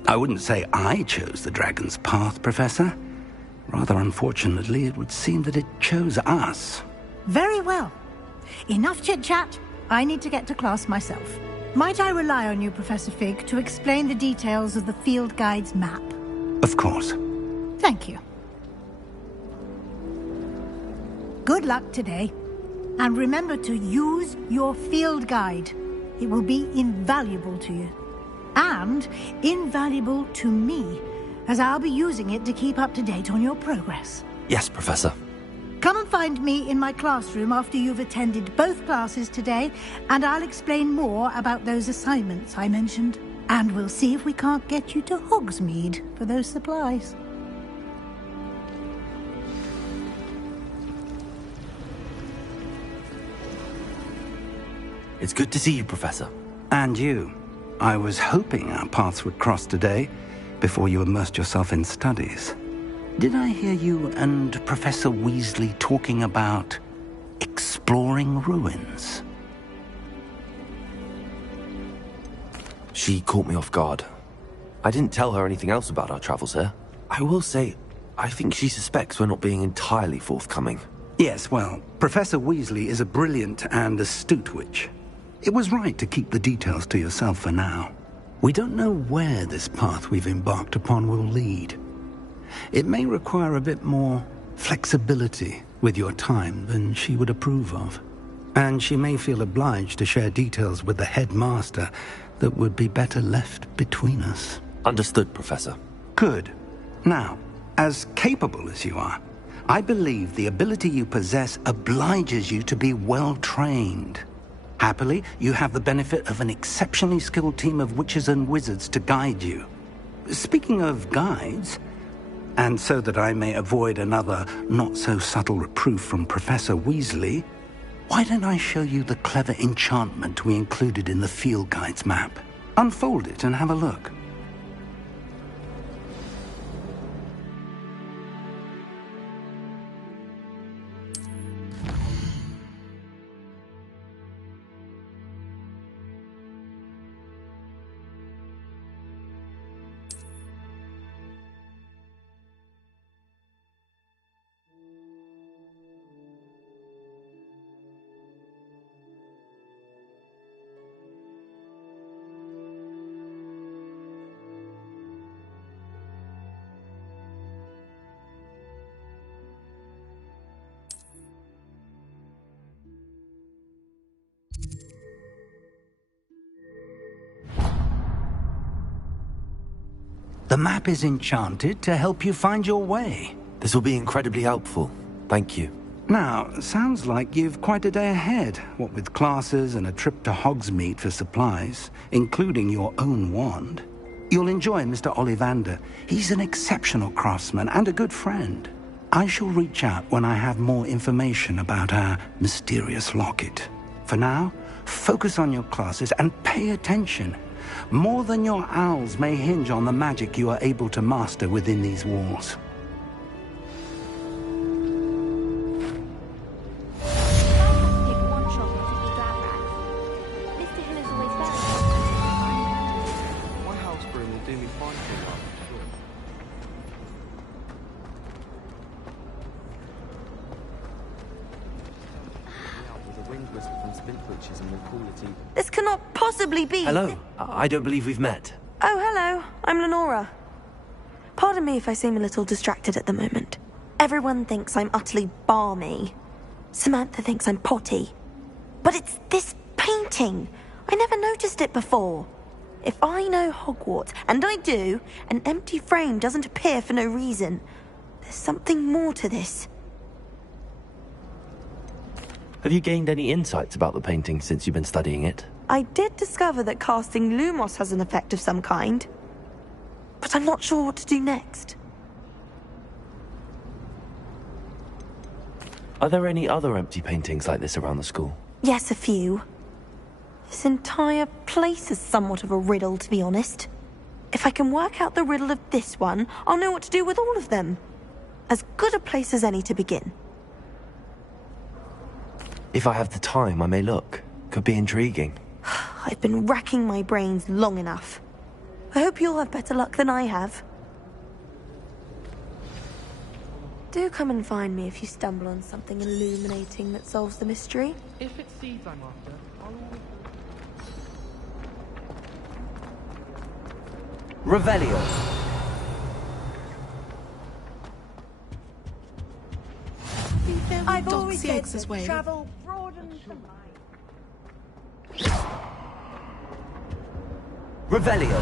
I wouldn't say I chose the dragon's path, Professor. Rather unfortunately, it would seem that it chose us. Very well. Enough chit-chat. I need to get to class myself. Might I rely on you, Professor Fig, to explain the details of the field guide's map? Of course. Thank you. Good luck today. And remember to use your field guide. It will be invaluable to you. And invaluable to me, as I'll be using it to keep up to date on your progress. Yes, Professor. Come and find me in my classroom after you've attended both classes today, and I'll explain more about those assignments I mentioned. And we'll see if we can't get you to Hogsmeade for those supplies. It's good to see you, Professor. And you. I was hoping our paths would cross today, before you immersed yourself in studies. Did I hear you and Professor Weasley talking about exploring ruins? She caught me off guard. I didn't tell her anything else about our travels here. I will say, I think she suspects we're not being entirely forthcoming. Yes, well, Professor Weasley is a brilliant and astute witch. It was right to keep the details to yourself for now. We don't know where this path we've embarked upon will lead. It may require a bit more flexibility with your time than she would approve of. And she may feel obliged to share details with the headmaster that would be better left between us. Understood, Professor. Good. Now, as capable as you are, I believe the ability you possess obliges you to be well trained. Happily, you have the benefit of an exceptionally skilled team of witches and wizards to guide you. Speaking of guides, and so that I may avoid another not-so-subtle reproof from Professor Weasley, why don't I show you the clever enchantment we included in the field guide's map? Unfold it and have a look. The map is enchanted to help you find your way. This will be incredibly helpful. Thank you. Now, sounds like you've quite a day ahead, what with classes and a trip to Hogsmeade for supplies, including your own wand. You'll enjoy Mr. Ollivander. He's an exceptional craftsman and a good friend. I shall reach out when I have more information about our mysterious locket. For now, focus on your classes and pay attention. More than your owls may hinge on the magic you are able to master within these walls. This cannot possibly be. Hello. I don't believe we've met. Oh, hello. I'm Lenora. Pardon me if I seem a little distracted at the moment. Everyone thinks I'm utterly balmy. Samantha thinks I'm potty. But it's this painting. I never noticed it before. If I know Hogwarts, and I do, an empty frame doesn't appear for no reason. There's something more to this. Have you gained any insights about the painting since you've been studying it? I did discover that casting Lumos has an effect of some kind. But I'm not sure what to do next. Are there any other empty paintings like this around the school? Yes, a few. This entire place is somewhat of a riddle, to be honest. If I can work out the riddle of this one, I'll know what to do with all of them. As good a place as any to begin. If I have the time, I may look. Could be intriguing. I've been racking my brains long enough. I hope you'll have better luck than I have. Do come and find me if you stumble on something illuminating that solves the mystery. If it's seeds I'm after, I'll always... Revelio. I've always said that travel broadens the mind. Revelio.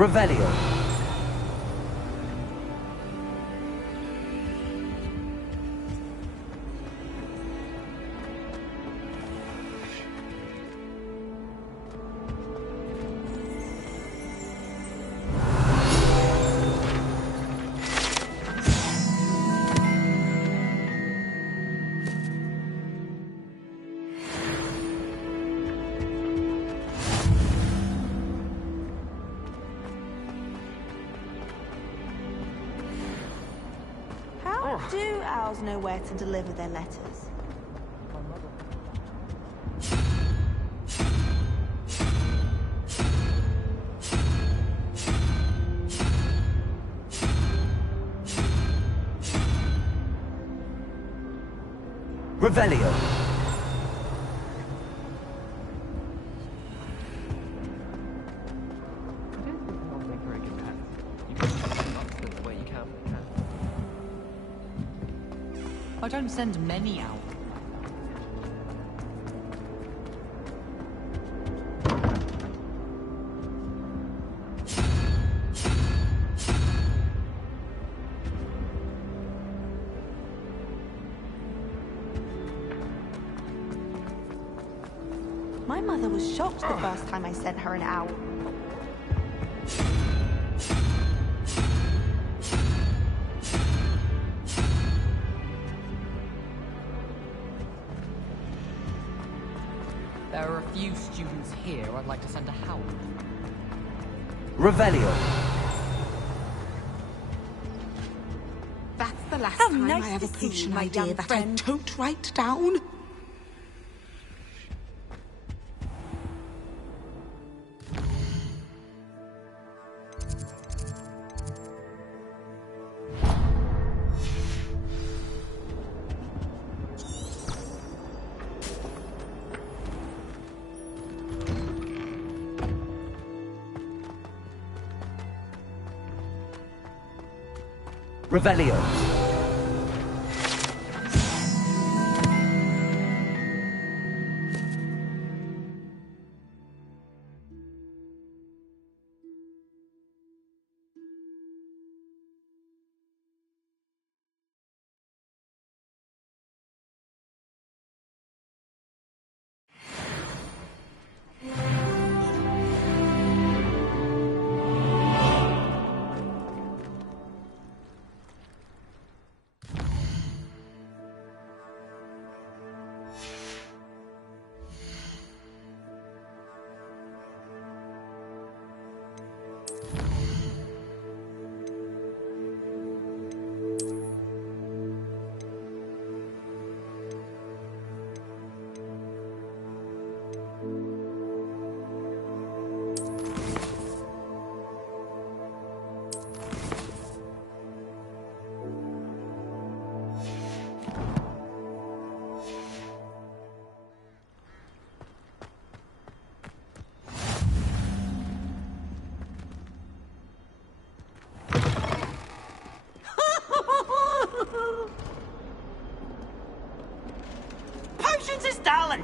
Revelio. Do owls know where to deliver their letters? Revelio. I don't send many out. My mother was shocked the first time I sent her an owl. There are a few students here I'd like to send to help. Revelio. That's the last How time nice I ever to see pushed you, an my idea young that friend. I don't write down. Revelio.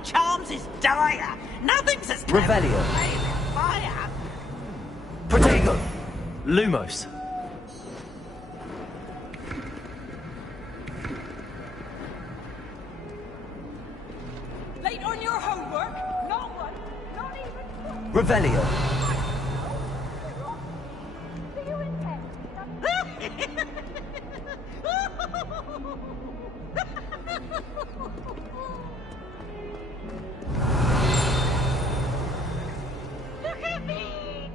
charms is dire. Nothing's as Revelio. fire. Protego. Lumos. Late on your homework? Not one, not even... Revelio. Look at me!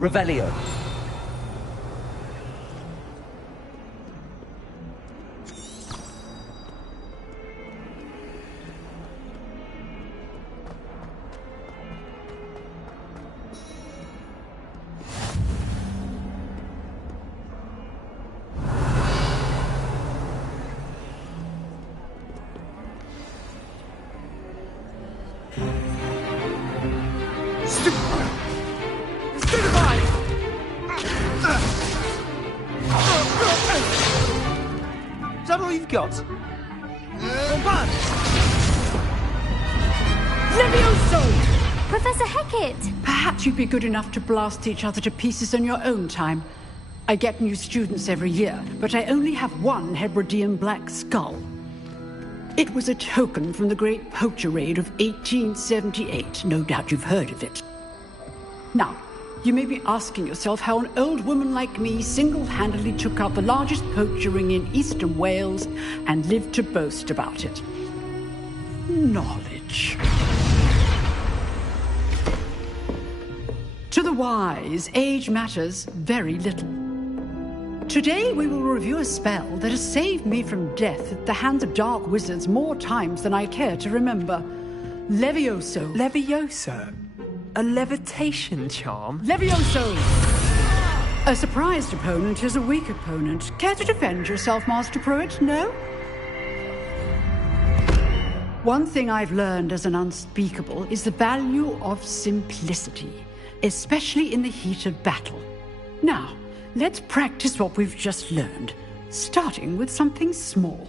Revelio. Is that all you've got? Levioso! Professor Hecat! Perhaps you'd be good enough to blast each other to pieces on your own time. I get new students every year, but I only have one Hebridean black skull. It was a token from the Great Poacher Raid of 1878. No doubt you've heard of it. Now, you may be asking yourself how an old woman like me single-handedly took out the largest poacher ring in eastern Wales and lived to boast about it. Knowledge. To the wise, age matters very little. Today we will review a spell that has saved me from death at the hands of dark wizards more times than I care to remember. Levioso. Levioso? A levitation charm? Levioso! A surprised opponent is a weak opponent. Care to defend yourself, Master Pruitt? No? One thing I've learned as an unspeakable is the value of simplicity, especially in the heat of battle. Now, let's practice what we've just learned, starting with something small.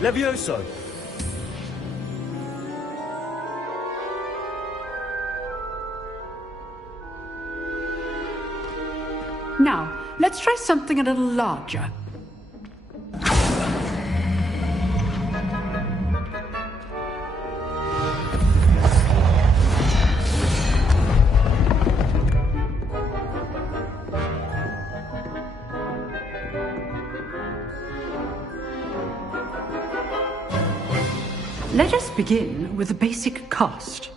Levioso. Now, let's try something a little larger. Let us begin with the basic cast.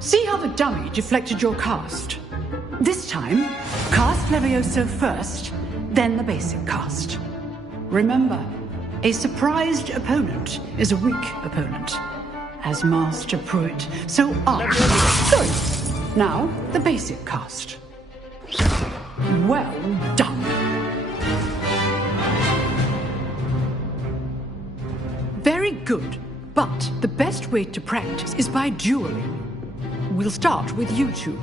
See how the dummy deflected your cast? This time, cast Levioso first, then the basic cast. Remember, a surprised opponent is a weak opponent, as Master Pruitt so Sorry. Now, the basic cast. Well done. Very good, but the best way to practice is by dueling. We'll start with you two.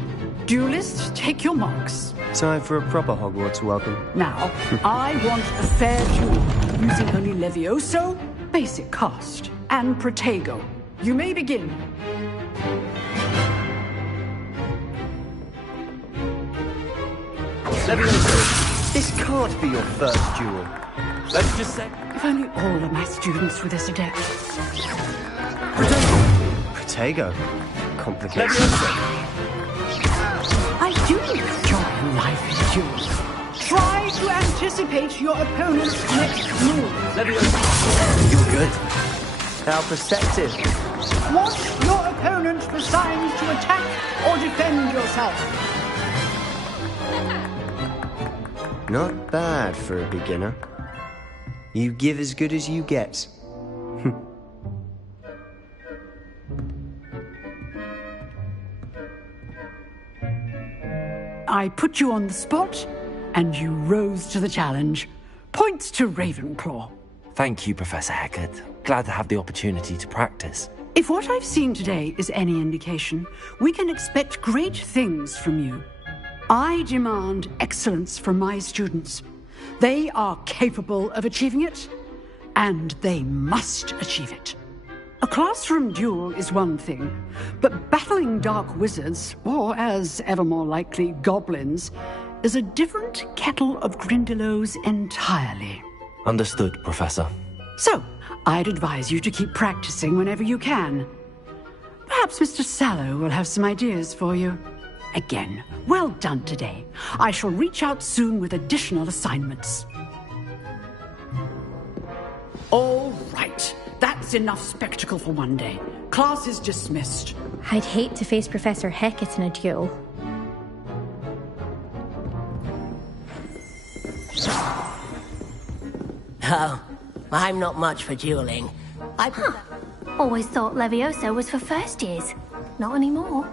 Duelists, take your marks. Time for a proper Hogwarts welcome. Now, I want a fair duel, using only Levioso, basic cast, and Protego. You may begin. Levioso, this can't be your first duel. Let's just say... If only all of my students were this adept. Protego. Complicated. I do enjoy life in duels. Try to anticipate your opponent's next move. Levioso. You're good. How perceptive. Watch your opponent for signs to attack or defend yourself. Not bad for a beginner. You give as good as you get. I put you on the spot, and you rose to the challenge. Points to Ravenclaw. Thank you, Professor Hecat. Glad to have the opportunity to practice. If what I've seen today is any indication, we can expect great things from you. I demand excellence from my students. They are capable of achieving it, and they must achieve it. A classroom duel is one thing, but battling dark wizards, or as ever more likely, goblins, is a different kettle of Grindylows entirely. Understood, Professor. So, I'd advise you to keep practicing whenever you can. Perhaps Mr. Sallow will have some ideas for you. Again, well done today. I shall reach out soon with additional assignments. All right. That's enough spectacle for one day. Class is dismissed. I'd hate to face Professor Hecat in a duel. Oh, I'm not much for dueling. Always thought Leviosa was for first years. Not anymore.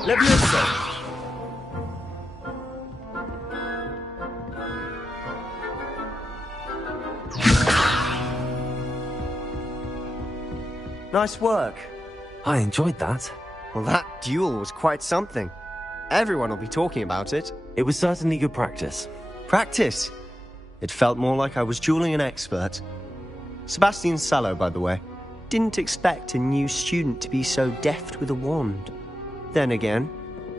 Leviosa! Nice work. I enjoyed that. Well, that duel was quite something. Everyone will be talking about it. It was certainly good practice. Practice? It felt more like I was dueling an expert. Sebastian Sallow, by the way. Didn't expect a new student to be so deft with a wand. Then again,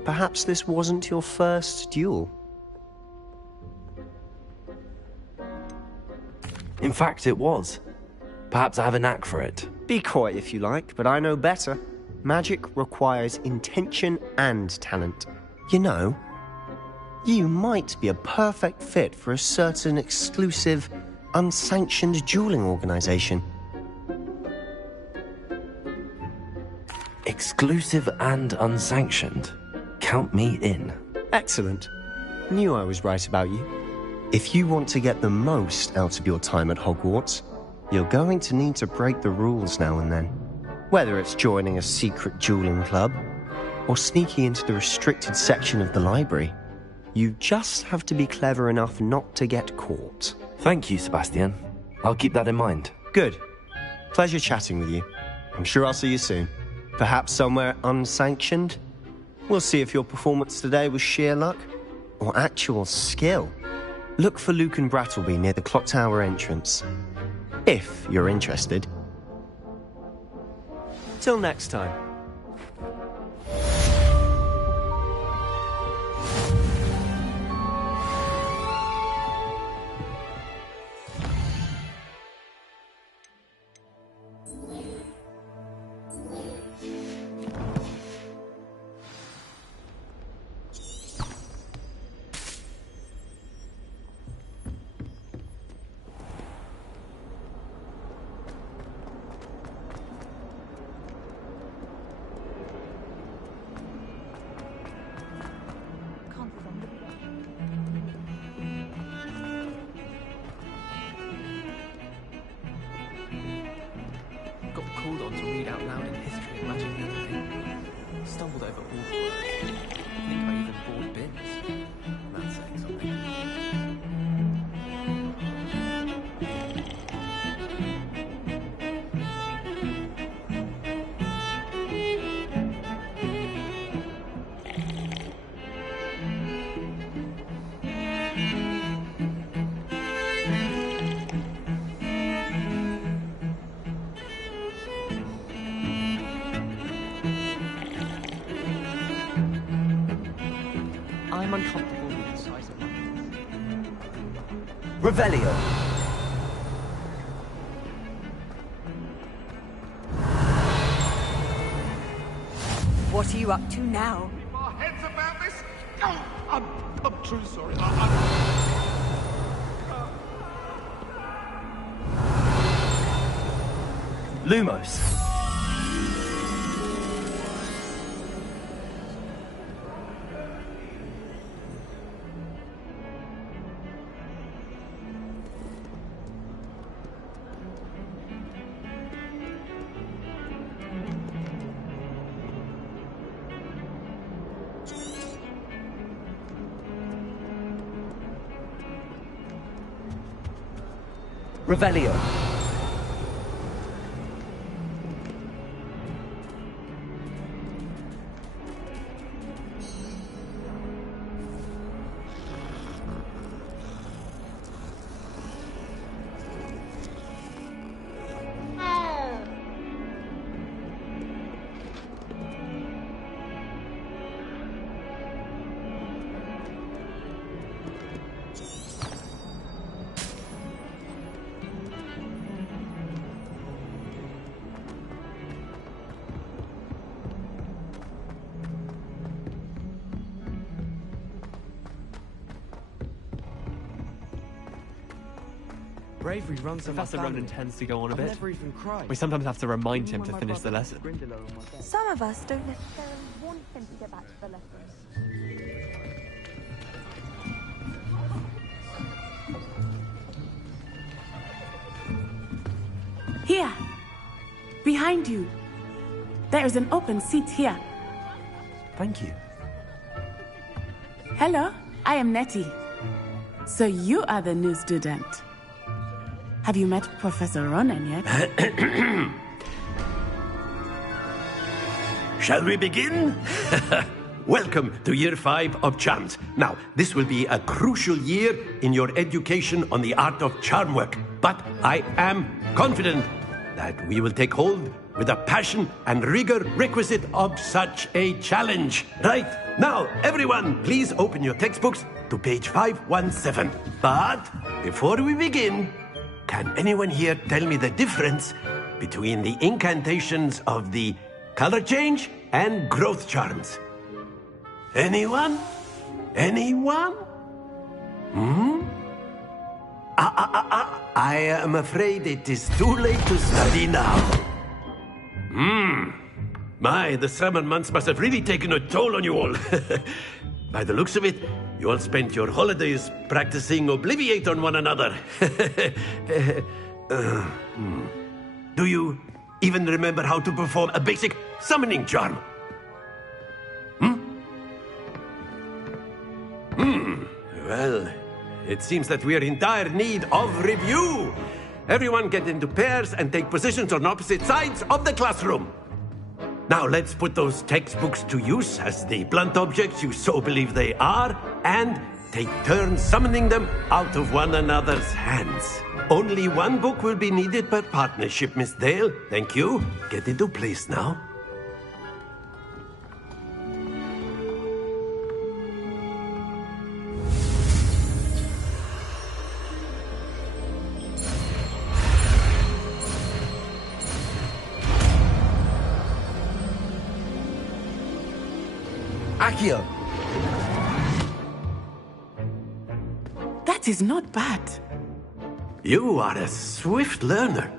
perhaps this wasn't your first duel. In fact, it was. Perhaps I have a knack for it. Be coy if you like, but I know better. Magic requires intention and talent. You know, you might be a perfect fit for a certain exclusive, unsanctioned dueling organization. Exclusive and unsanctioned? Count me in. Excellent. Knew I was right about you. If you want to get the most out of your time at Hogwarts, you're going to need to break the rules now and then. Whether it's joining a secret dueling club, or sneaking into the restricted section of the library, you just have to be clever enough not to get caught. Thank you, Sebastian. I'll keep that in mind. Good. Pleasure chatting with you. I'm sure I'll see you soon. Perhaps somewhere unsanctioned? We'll see if your performance today was sheer luck, or actual skill. Look for Luke and Brattleby near the clock tower entrance. If you're interested. Till next time. Got called on to read out loud in history and magic the other day. Stumbled over all the words. I think I even bored bins. That's saying something. I'm uncomfortable with the size of my hands. Revelio. What are you up to now? Our heads about this? Oh, I'm truly sorry. Lumos. Revelio. Bravery runs in Professor my Ronan family. tends to go on a I've bit. never even cried. We sometimes have to remind him to finish the lesson. Some of us don't necessarily want him to get back to the lessons. Here. Behind you. There is an open seat here. Thank you. Hello, I am Nettie. So you are the new student. Have you met Professor Ronan yet? Shall we begin? Welcome to Year 5 of Charms. Now, this will be a crucial year in your education on the art of charm work. But I am confident that we will take hold with the passion and rigor requisite of such a challenge. Right, now, everyone, please open your textbooks to page 517. But before we begin, can anyone here tell me the difference between the incantations of the color change and growth charms? Anyone? Anyone? I am afraid it is too late to study now. My, the summer months must have really taken a toll on you all. By the looks of it, you all spent your holidays practicing Obliviate on one another. Do you even remember how to perform a basic summoning charm? Well, it seems that we are in dire need of review. Everyone get into pairs and take positions on opposite sides of the classroom. Now let's put those textbooks to use as the blunt objects you so believe they are, and take turns summoning them out of one another's hands. Only one book will be needed per partnership, Miss Dale. Thank you. Get into place now. Accio. That is not bad. You are a swift learner.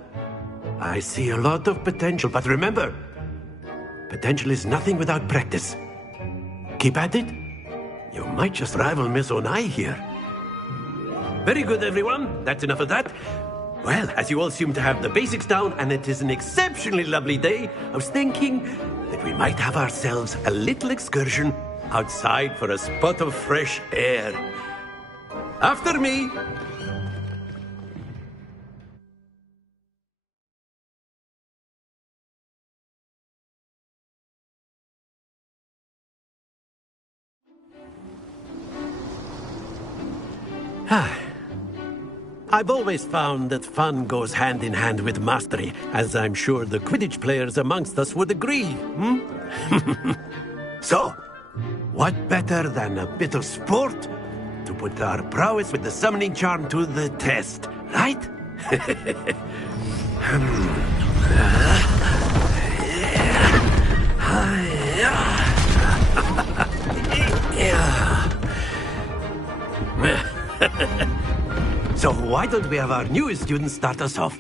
I see a lot of potential, but remember, potential is nothing without practice. Keep at it. You might just rival Miss Onai here. Very good, everyone. That's enough of that. Well, as you all seem to have the basics down, and it is an exceptionally lovely day, I was thinking that we might have ourselves a little excursion outside for a spot of fresh air. After me. I've always found that fun goes hand in hand with mastery, as I'm sure the Quidditch players amongst us would agree. So, what better than a bit of sport to put our prowess with the summoning charm to the test, right? So why don't we have our newest student start us off?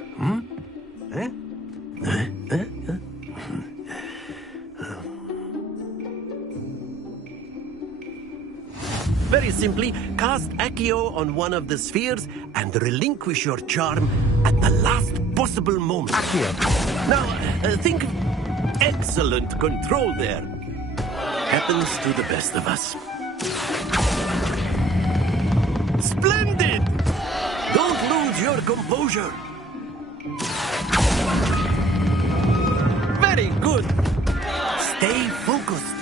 Very simply, cast Accio on one of the spheres and relinquish your charm at the last possible moment. Accio. Now, think of excellent control there. Happens to the best of us. Splendid! Don't lose your your composure. Very good. Stay focused.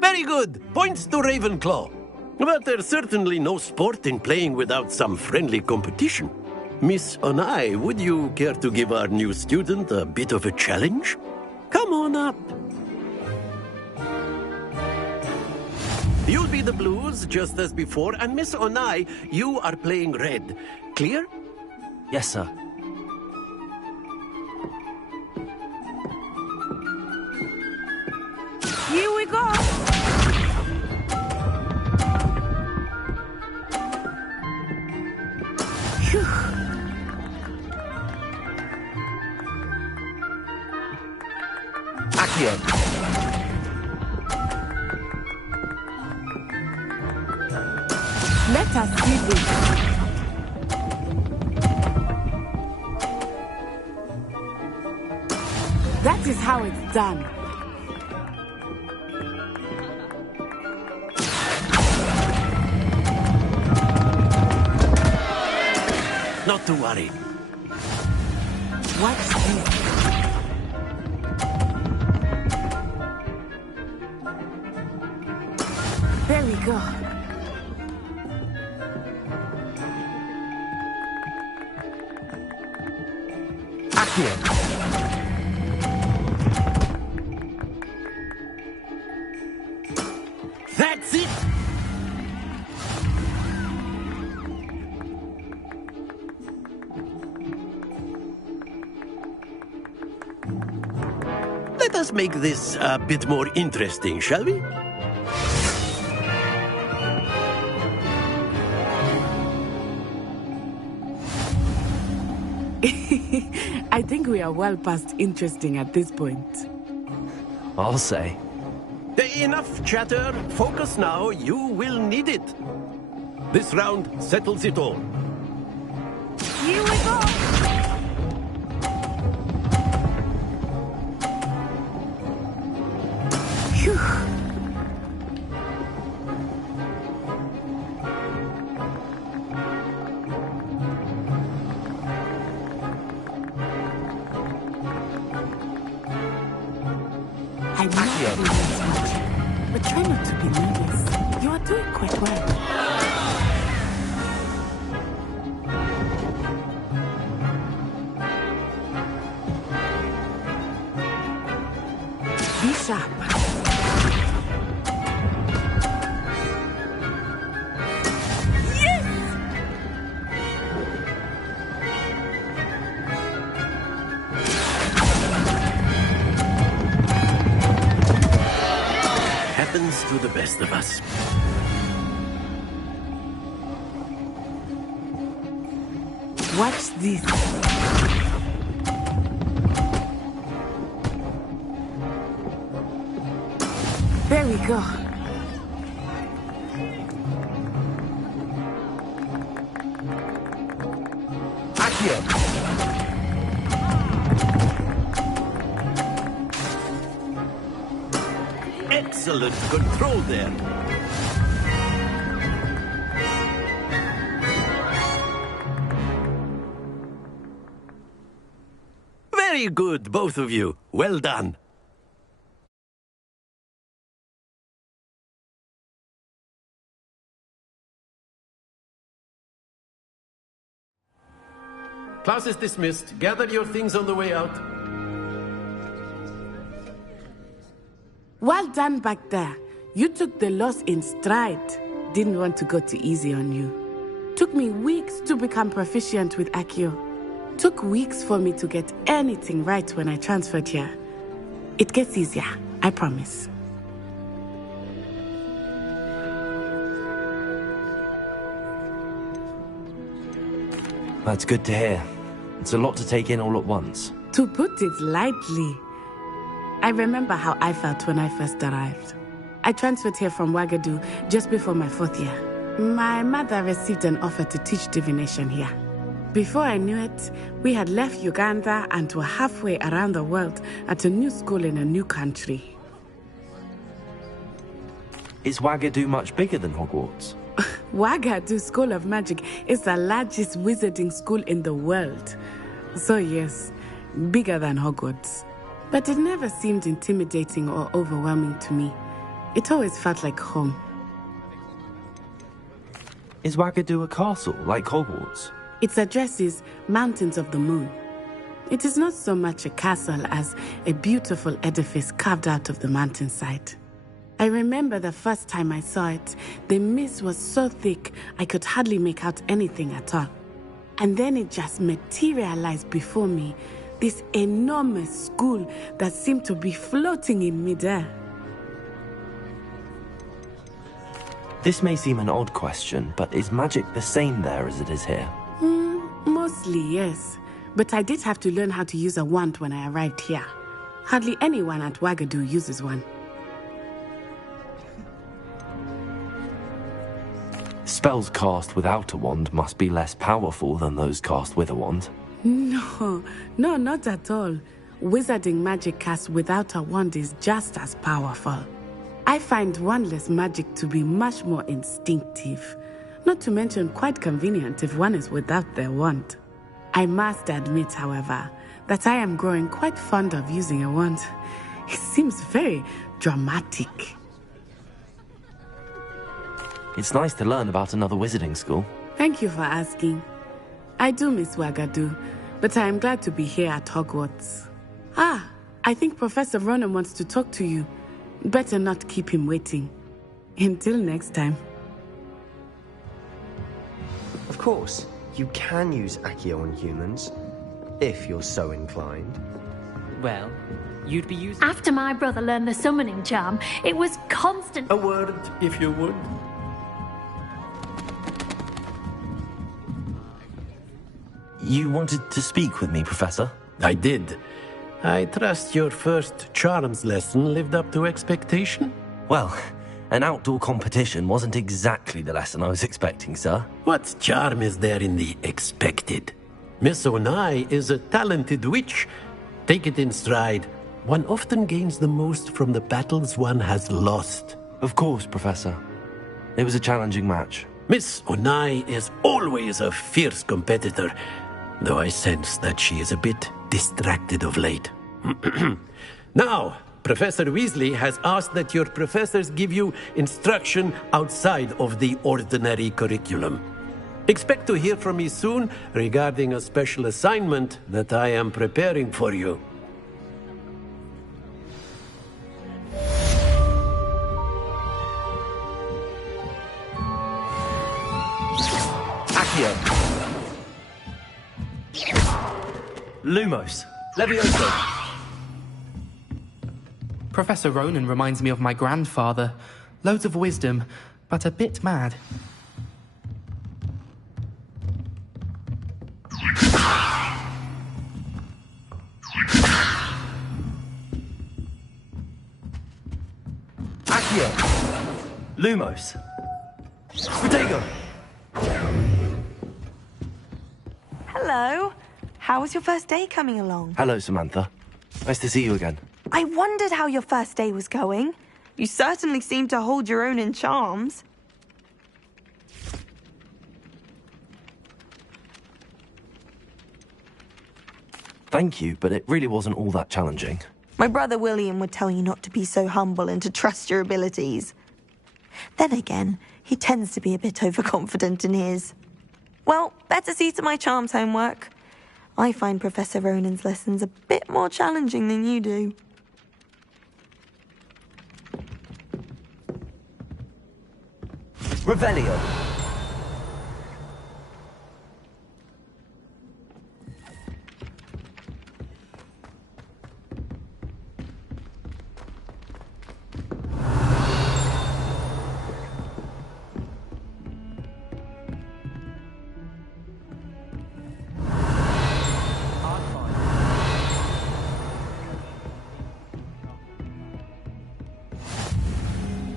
Very good. Points to Ravenclaw. But there's certainly no sport in playing without some friendly competition. Miss Onai, would you care to give our new student a bit of a challenge? Come on up. You'll be the blues, just as before, and Miss Onai, you are playing red. Clear? Yes, sir. Here we go! Phew. Accio. Let us see this. That is how it's done. Not to worry. Watch this. There we go. Accio. That's it! Let us make this a bit more interesting, shall we? I think we are well past interesting at this point. I'll say. Enough chatter. Focus now. You will need it. This round settles it all. Here we go! Phew. I know it means much, but try not to be nervous. You are doing quite well. Be sharp. Yes! Happens to the best of us. Watch this. There we go. Accio. Excellent control there. Very good, both of you. Well done. Class is dismissed. Gather your things on the way out. Well done back there. You took the loss in stride. Didn't want to go too easy on you. Took me weeks to become proficient with Accio. Took weeks for me to get anything right when I transferred here. It gets easier, I promise. That's good to hear. It's a lot to take in all at once. To put it lightly, I remember how I felt when I first arrived. I transferred here from Wagadu just before my 4th year. My mother received an offer to teach divination here. Before I knew it, we had left Uganda and were halfway around the world at a new school in a new country. Is Wagadu much bigger than Hogwarts? Wagadu School of Magic is the largest wizarding school in the world. So yes, bigger than Hogwarts. But it never seemed intimidating or overwhelming to me. It always felt like home. Is Wagadu a castle, like Hogwarts? Its address is Mountains of the Moon. It is not so much a castle as a beautiful edifice carved out of the mountainside. I remember the first time I saw it, the mist was so thick I could hardly make out anything at all. And then it just materialized before me, this enormous school that seemed to be floating in midair. This may seem an odd question, but is magic the same there as it is here? Mostly, yes. But I did have to learn how to use a wand when I arrived here. Hardly anyone at Wagadu uses one. Spells cast without a wand must be less powerful than those cast with a wand. No, not at all. Wizarding magic cast without a wand is just as powerful. I find wandless magic to be much more instinctive. Not to mention quite convenient if one is without their wand. I must admit, however, that I am growing quite fond of using a wand. It seems very dramatic. It's nice to learn about another wizarding school. Thank you for asking. I do miss Wagadu, but I am glad to be here at Hogwarts. I think Professor Ronan wants to talk to you. Better not keep him waiting. Until next time. Of course, you can use Accio on humans, if you're so inclined. Well, you'd be using... After my brother learned the summoning charm, it was constant... A word, if you would. You wanted to speak with me, Professor? I did. I trust your first charms lesson lived up to expectation? Well, an outdoor competition wasn't exactly the lesson I was expecting, sir. What charm is there in the expected? Miss Onai is a talented witch. Take it in stride. One often gains the most from the battles one has lost. Of course, Professor. It was a challenging match. Miss Onai is always a fierce competitor, though I sense that she is a bit distracted of late. Now, Professor Weasley has asked that your professors give you instruction outside of the ordinary curriculum. Expect to hear from me soon regarding a special assignment that I am preparing for you. Accio. Lumos. Levioso. Professor Ronan reminds me of my grandfather. Loads of wisdom, but a bit mad. Accio. Lumos. Protego. Hello. How was your first day coming along? Hello, Samantha. Nice to see you again. I wondered how your first day was going. You certainly seem to hold your own in charms. Thank you, but it really wasn't all that challenging. My brother William would tell you not to be so humble and to trust your abilities. Then again, he tends to be a bit overconfident in his. Well, better see to my charms homework. I find Professor Ronan's lessons a bit more challenging than you do. Revelio.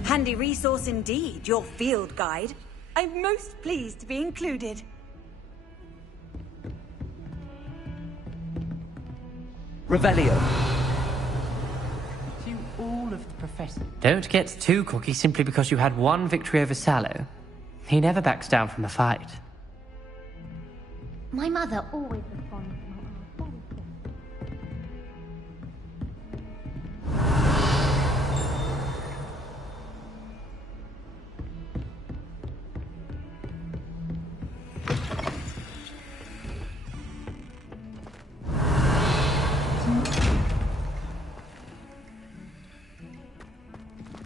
Handy resource indeed, your field guide. I'm most pleased to be included. Revelio. To all of the professors. Don't get too cocky simply because you had one victory over Sallow. He never backs down from a fight. My mother always responds to my eyes.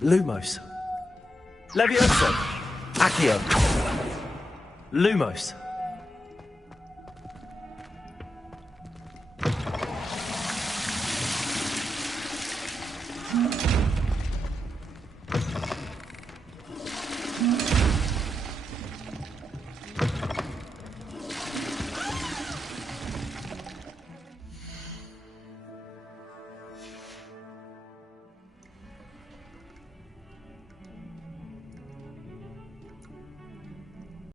Lumos. Levioso. Accio. Lumos.